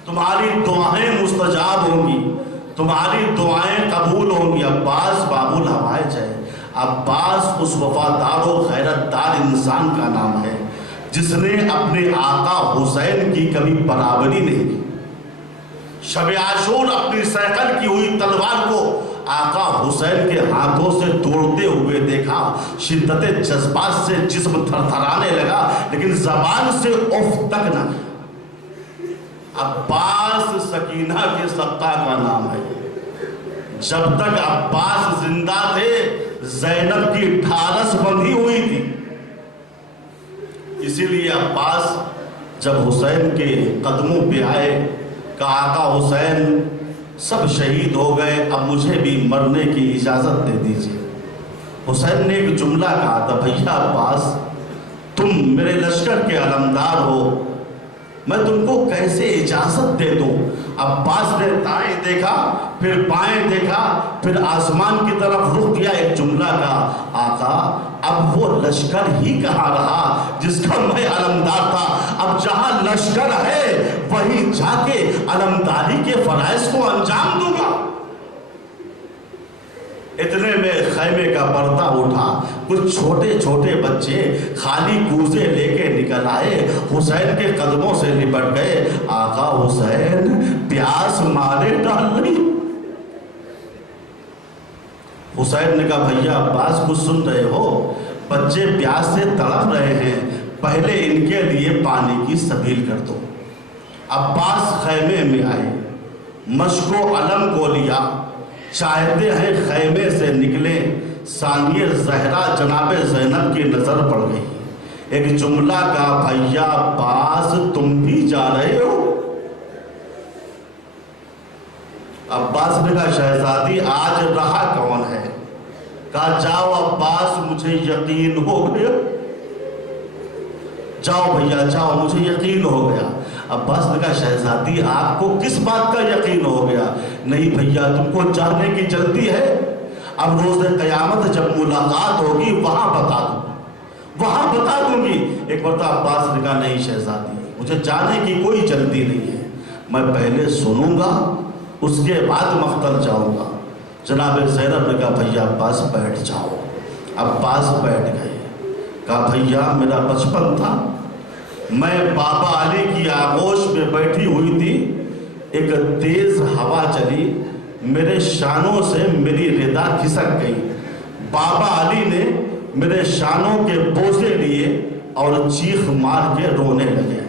تمہاری دعائیں مستجاب ہوں گی، تمہاری دعائیں قبول ہوں گی. عباس باب الحوائج ہے. عباس اس وفادار و غیرت دار انسان کا نام ہے جس نے اپنے آقا حسین کی کبھی برابری نہیں کی. شب عاشور اپنی سیکل کی ہوئی تلوار کو آقا حسین کے ہاتھوں سے توڑتے ہوئے دیکھا. شدت جذبات سے جسم تھرتھرانے لگا، لیکن زبان سے اف تک نہ کیا. عباس سکینہ کے سقا کا نام ہے. جب تک عباس زندہ تھے زینب کی ڈھارس بندھی ہوئی تھی. اسی لیے عباس جب حسین کے قدموں پہ آئے کہا آقا حسین سب شہید ہو گئے، اب مجھے بھی مرنے کی اجازت دے دیجیے. حسین نے ایک جملہ کہا تھا بھیا عباس تم میرے لشکر کے علمدار ہو، میں تم کو کیسے اجازت دے دوں. عباس نے دائیں دیکھا، پھر بائیں دیکھا، پھر آسمان کی طرف رخ کیا، ایک جملہ کہا آقا اب وہ لشکر ہی کہاں رہا جس کا میں علمدار تھا؟ اب جہاں لشکر ہے وہیں جا کے علمداری کے فرائض کو انجام دوں گا۔ اتنے میں خیمے کا پردہ اٹھا، کچھ چھوٹے چھوٹے بچے خالی کوزے لے کے نکل آئے، حسین کے قدموں سے لپٹ گئے۔ آقا حسین پیاس مارے ڈال رہی۔ حسین نے کہا بھیا عباس کچھ سن رہے ہو؟ بچے پیاس سے تڑپ رہے ہیں، پہلے ان کے لیے پانی کی سبیل کر دو۔ عباس خیمے میں آئے، مشک و علم کو لیا، چاہتے ہیں خیمے سے نکلے، ثانیہ زہرا جناب زینب کی نظر پڑ گئی۔ ایک جملہ کہا بھیا عباس تم بھی جا رہے ہو؟ عباس نے کہا شہزادی آج رہا کون ہے؟ کہا جاؤ عباس مجھے یقین ہو گیا، جاؤ بھیا جاؤ مجھے یقین ہو گیا۔ عباس نے کہا شہزادی آپ کو کس بات کا یقین ہو گیا؟ نہیں بھیا تم کو جاننے کی جلدی ہے، اب روز قیامت جب ملاقات ہوگی وہاں بتا دوں گی۔ ایک مرتبہ عباس نے کہا نہیں شہزادی مجھے جانے کی کوئی جلدی نہیں ہے، میں پہلے سنوں گا اس کے بعد مقتل جاؤں گا۔ جناب زینب نے کہا بھیا عباس بیٹھ جاؤ۔ عباس بیٹھ گئے۔ کہا بھیا میرا بچپن تھا، میں بابا علی کی آغوش میں بیٹھی ہوئی تھی، ایک تیز ہوا چلی، میرے شانوں سے میری ردا کھسک گئی، بابا علی نے میرے شانوں کے بوسے لیے اور چیخ مار کے رونے لگے۔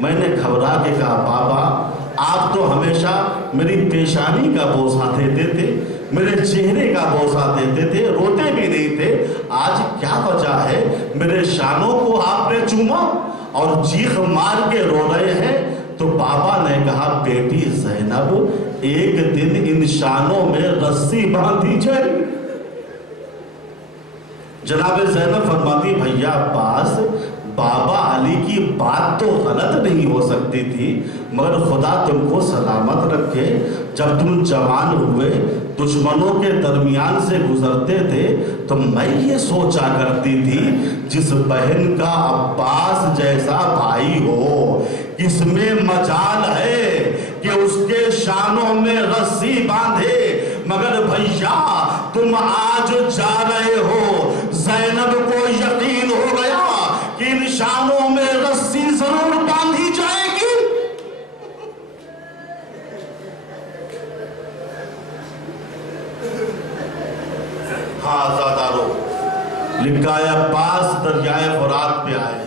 میں نے گھبرا کے کہا بابا آپ تو ہمیشہ میری پیشانی کا بوسہ دیتے تھے، میرے چہرے کا بوسہ دیتے تھے، روتے بھی نہیں تھے، آج کیا وجہ ہے میرے شانوں کو آپ نے چوما اور چیخ مار کے رو رہے ہیں؟ تو بابا نے کہا بیٹی زینب ایک دن ان شانوں میں رسی باندھی جائے۔ جناب زینب فرماتی بھیا عباس بابا علی کی بات تو غلط نہیں ہو سکتی تھی، مگر خدا تم کو سلامت رکھے، جب تم جوان ہوئے دشمنوں کے درمیان سے گزرتے تھے تو میں یہ سوچا کرتی تھی جس بہن کا عباس جیسا بھائی ہو کس میں مجال ہے کہ اس کے شانوں میں رسی باندھے، مگر بھیا تم آج جا رہے ہو، زینب کو یقین ہو گیا کہ ان شانوں میں رسی ضرور باندھی جائے گی۔ ہاں آزادارو لکھا ہے عباس دریائے فرات پہ آئے،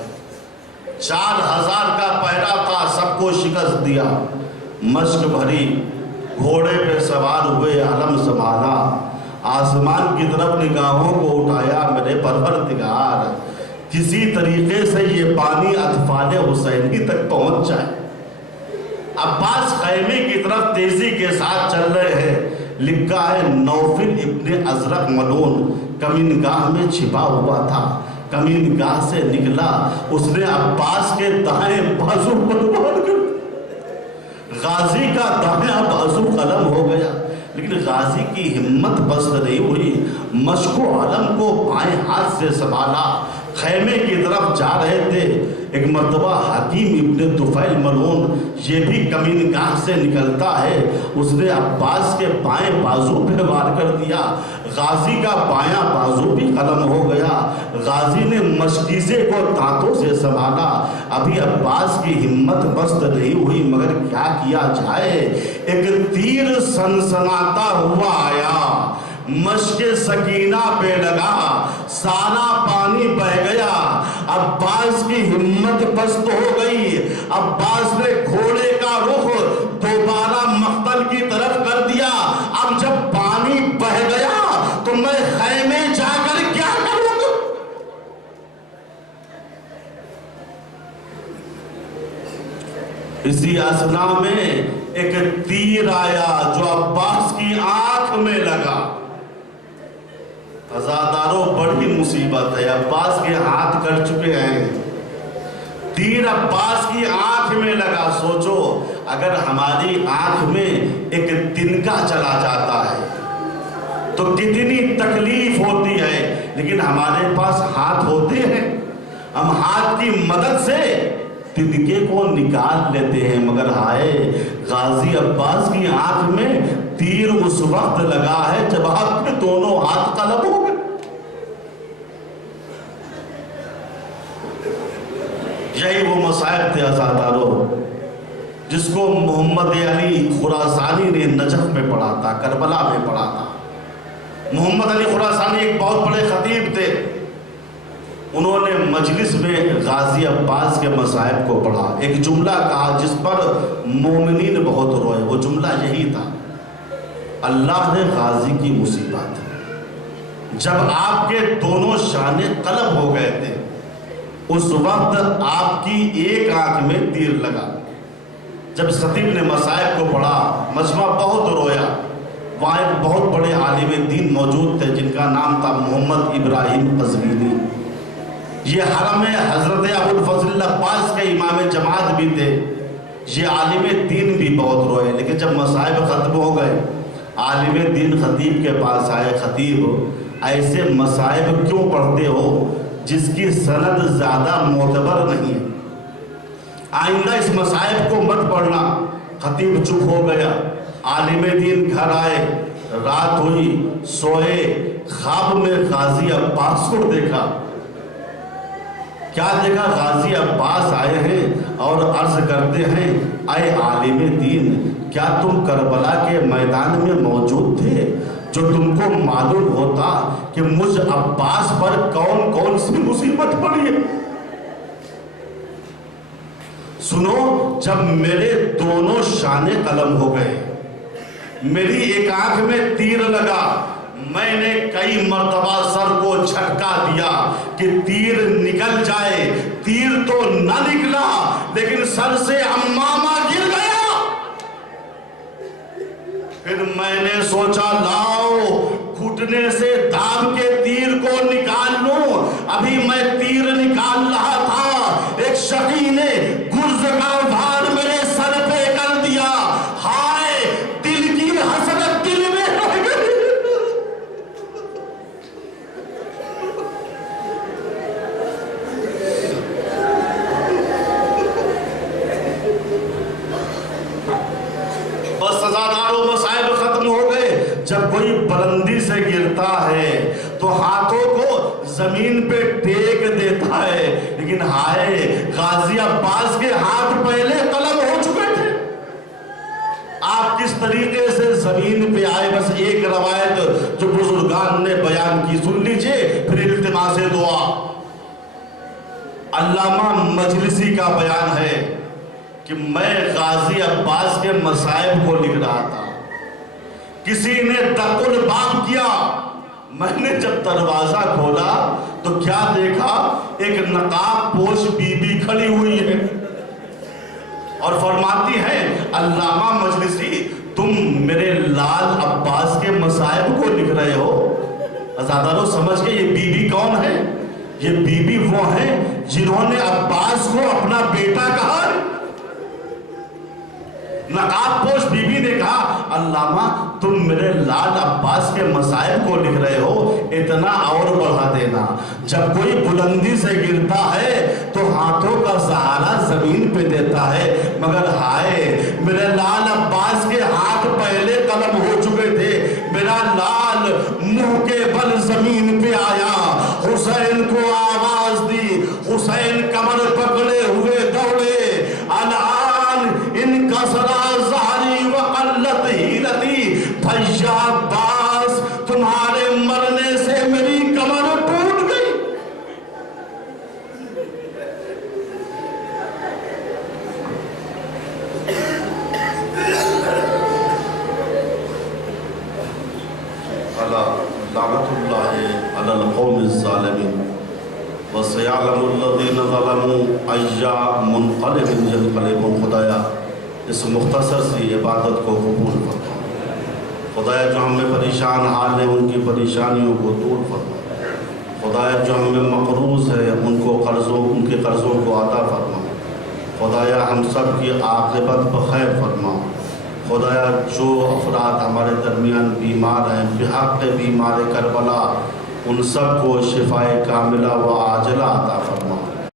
4000 کا پہرا تھا، سب کو شکست دیا، مشک بھری گھوڑے پہ سوار ہوئے، علم سنبھالا، آسمان کی طرف نگاہوں کو اٹھایا، میرے پروردگار کسی طریقے سے یہ پانی اطفال حسینی تک پہنچ جائے۔ عباس خیمے کی طرف تیزی کے ساتھ چل رہے ہیں، لکھا ہے نوفل ابن ازرق ملون کمین گاہ میں چھپا ہوا تھا، کمین گاہ سے نکلا، اس نے عباس کے دائیں بازو پر وار کر، غازی کا دائیں بازو قلم ہو گیا، لیکن غازی کی ہمت بست نہیں ہوئی، مشک و علم کو بائیں ہاتھ سے سنبھالا، خیمے کی طرف جا رہے تھے۔ ایک مرتبہ حکیم ابن طفیل ملعون یہ بھی کمین گاہ سے نکلتا ہے، اس نے عباس کے بائیں بازو پہ وار کر دیا، غازی کا بایاں بازو بھی قلم ہو گیا، غازی نے مشکیزے کو دانتوں سے سنبھالا، ابھی عباس کی ہمت بست نہیں ہوئی، مگر کیا کیا جائے، ایک تیر سنسناتا ہوا آیا، مشک سکینہ پہ لگا، سارا پانی بہ گیا، عباس کی ہمت پست ہو گئی، عباس نے گھوڑے کا رخ دوبارہ مقتل کی طرف کر دیا، اب جب پانی بہ گیا تو میں خیمے جا کر کیا کروں گا؟ اسی اثنا میں ایک تیر آیا جو عباس کی آنکھ میں لگا۔ عزاداروں بڑی مصیبت ہے، عباس کے ہاتھ کر چکے ہیں، تیر عباس کی آنکھ میں لگا۔ سوچو اگر ہماری آنکھ میں ایک تنکا چلا جاتا ہے تو کتنی تکلیف ہوتی ہے، لیکن ہمارے پاس ہاتھ ہوتے ہیں، ہم ہاتھ کی مدد سے تنکے کو نکال لیتے ہیں، مگر ہائے غازی عباس کی آنکھ میں تیر اس وقت لگا ہے جب آپ کے دونوں ہاتھ قلم ہو گئے۔ یہی وہ مصائب تھے عزادارو جس کو محمد علی خراسانی نے نجف میں پڑھا تھا، کربلا میں پڑھا تھا۔ محمد علی خراسانی ایک بہت بڑے خطیب تھے، انہوں نے مجلس میں غازی عباس کے مصائب کو پڑھا، ایک جملہ کہا جس پر مومنین بہت روئے، وہ جملہ یہی تھا، اللہ نے غازی کی مصیبت، جب آپ کے دونوں شانے قلم ہو گئے تھے اس وقت آپ کی ایک آنکھ میں تیر لگا۔ جب خطیب نے مصائب کو پڑھا مجمع بہت رویا۔ وہاں ایک بہت بڑے عالم دین موجود تھے جن کا نام تھا محمد ابراہیم قزوینی، یہ حرم حضرت ابو الفضل عباس کے امام جماعت بھی تھے، یہ عالم دین بھی بہت روئے۔ لیکن جب مصائب ختم ہو گئے عالم دین خطیب کے پاس آئے، خطیب ایسے مصائب کیوں پڑھتے ہو جس کی سند زیادہ معتبر نہیں ہے، آئندہ اس مصائب کو مت پڑھنا۔ خطیب چپ ہو گیا، عالم دین گھر آئے، رات ہوئی، سوئے، خواب میں غازی عباس کو دیکھا۔ کیا دیکھا؟ غازی عباس آئے ہیں اور عرض کرتے ہیں اے عالم دین، کیا تم کربلا کے میدان میں موجود تھے؟ جو تم کو معلوم ہوتا کہ مجھ عباس پر کون کون سی مصیبت پڑی ہے۔ سنو، جب میرے دونوں شانے قلم ہو گئے، میری ایک آنکھ میں تیر لگا، میں نے کئی مرتبہ سر کو جھٹکا دیا کہ تیر نکل جائے، تیر تو نہ نکلا لیکن سر سے عمامہ گر گیا۔ پھر میں نے سوچا لاؤ گھٹنے سے دام کے تیر کو نکال لوں۔ ابھی میں تیر نکال رہا تھا، ایک شقی نے گرز کا بھار میرے سر پہ کر دیا۔ ہائے دل کی حسرت دل میں رہ گئی۔ بس عزادارو مصائب ختم ہو گئے۔ جب کوئی بلندی سے گرتا ہے تو ہاتھوں کو زمین پہ ٹیک دیتا ہے، لیکن ہائے غازی عباس کے ہاتھ پہلے قلم ہو چکے تھے۔ آپ کس طریقے سے زمین پہ آئے، بس ایک روایت جو بزرگان نے بیان کی سن لیجئے، پھر التماس دعا۔ علامہ مجلسی کا بیان ہے کہ میں غازی عباس کے مصائب کو لکھ رہا تھا، کسی نے دق الباب کیا، میں نے جب دروازہ کھولا تو کیا دیکھا، ایک نقاب پوش بی بی کھڑی ہوئی ہے اور فرماتی ہے علامہ مجلسی تم میرے لال عباس کے مصائب کو لکھ رہے ہو۔ عزادارو سمجھ کے یہ بی بی کون ہے؟ یہ بی بی وہ ہیں جنہوں نے عباس کو اپنا بیٹا کہا۔ نقاب پوش بی بی نے کہا علامہ تم میرے لال عباس کے مصائب کو لکھ رہے ہو، اتنا اور بڑھا دینا۔ جب کوئی بلندی سے گرتا ہے تو ہاتھوں کا سہارا زمین پہ دیتا ہے، مگر ہائے میرے لال عباس کے ہاتھ پہلے قلم ہو چکے تھے، میرا لال منہ کے بل زمین پہ آیا، حسین کو آواز دی، حسین کمر پکڑے ہوئے دوڑے، الان ان کا سرا ظہری وقلت ہیلتی، بھیا عباس تمہارے مرنے سے میری کمر ٹوٹ گئی۔ لعنت اللہ علی القوم الظالمین وسیعلم الذین ظلموا ایا منقلب ینقلبون۔ خدایا اس مختصر سی عبادت کو قبول فرما، خدایا جو ہم میں پریشان حال ہیں ان کی پریشانیوں کو دور فرما، خدایا جو ہم میں مقروض ہے ان کے قرضوں کو عطا فرما، خدایا ہم سب کی عاقبت بخیر فرما، خدایا جو افراد ہمارے درمیان بیمار ہیں بحق بیمار کربلا ان سب کو شفائے کاملہ و عاجلہ عطا فرمائے۔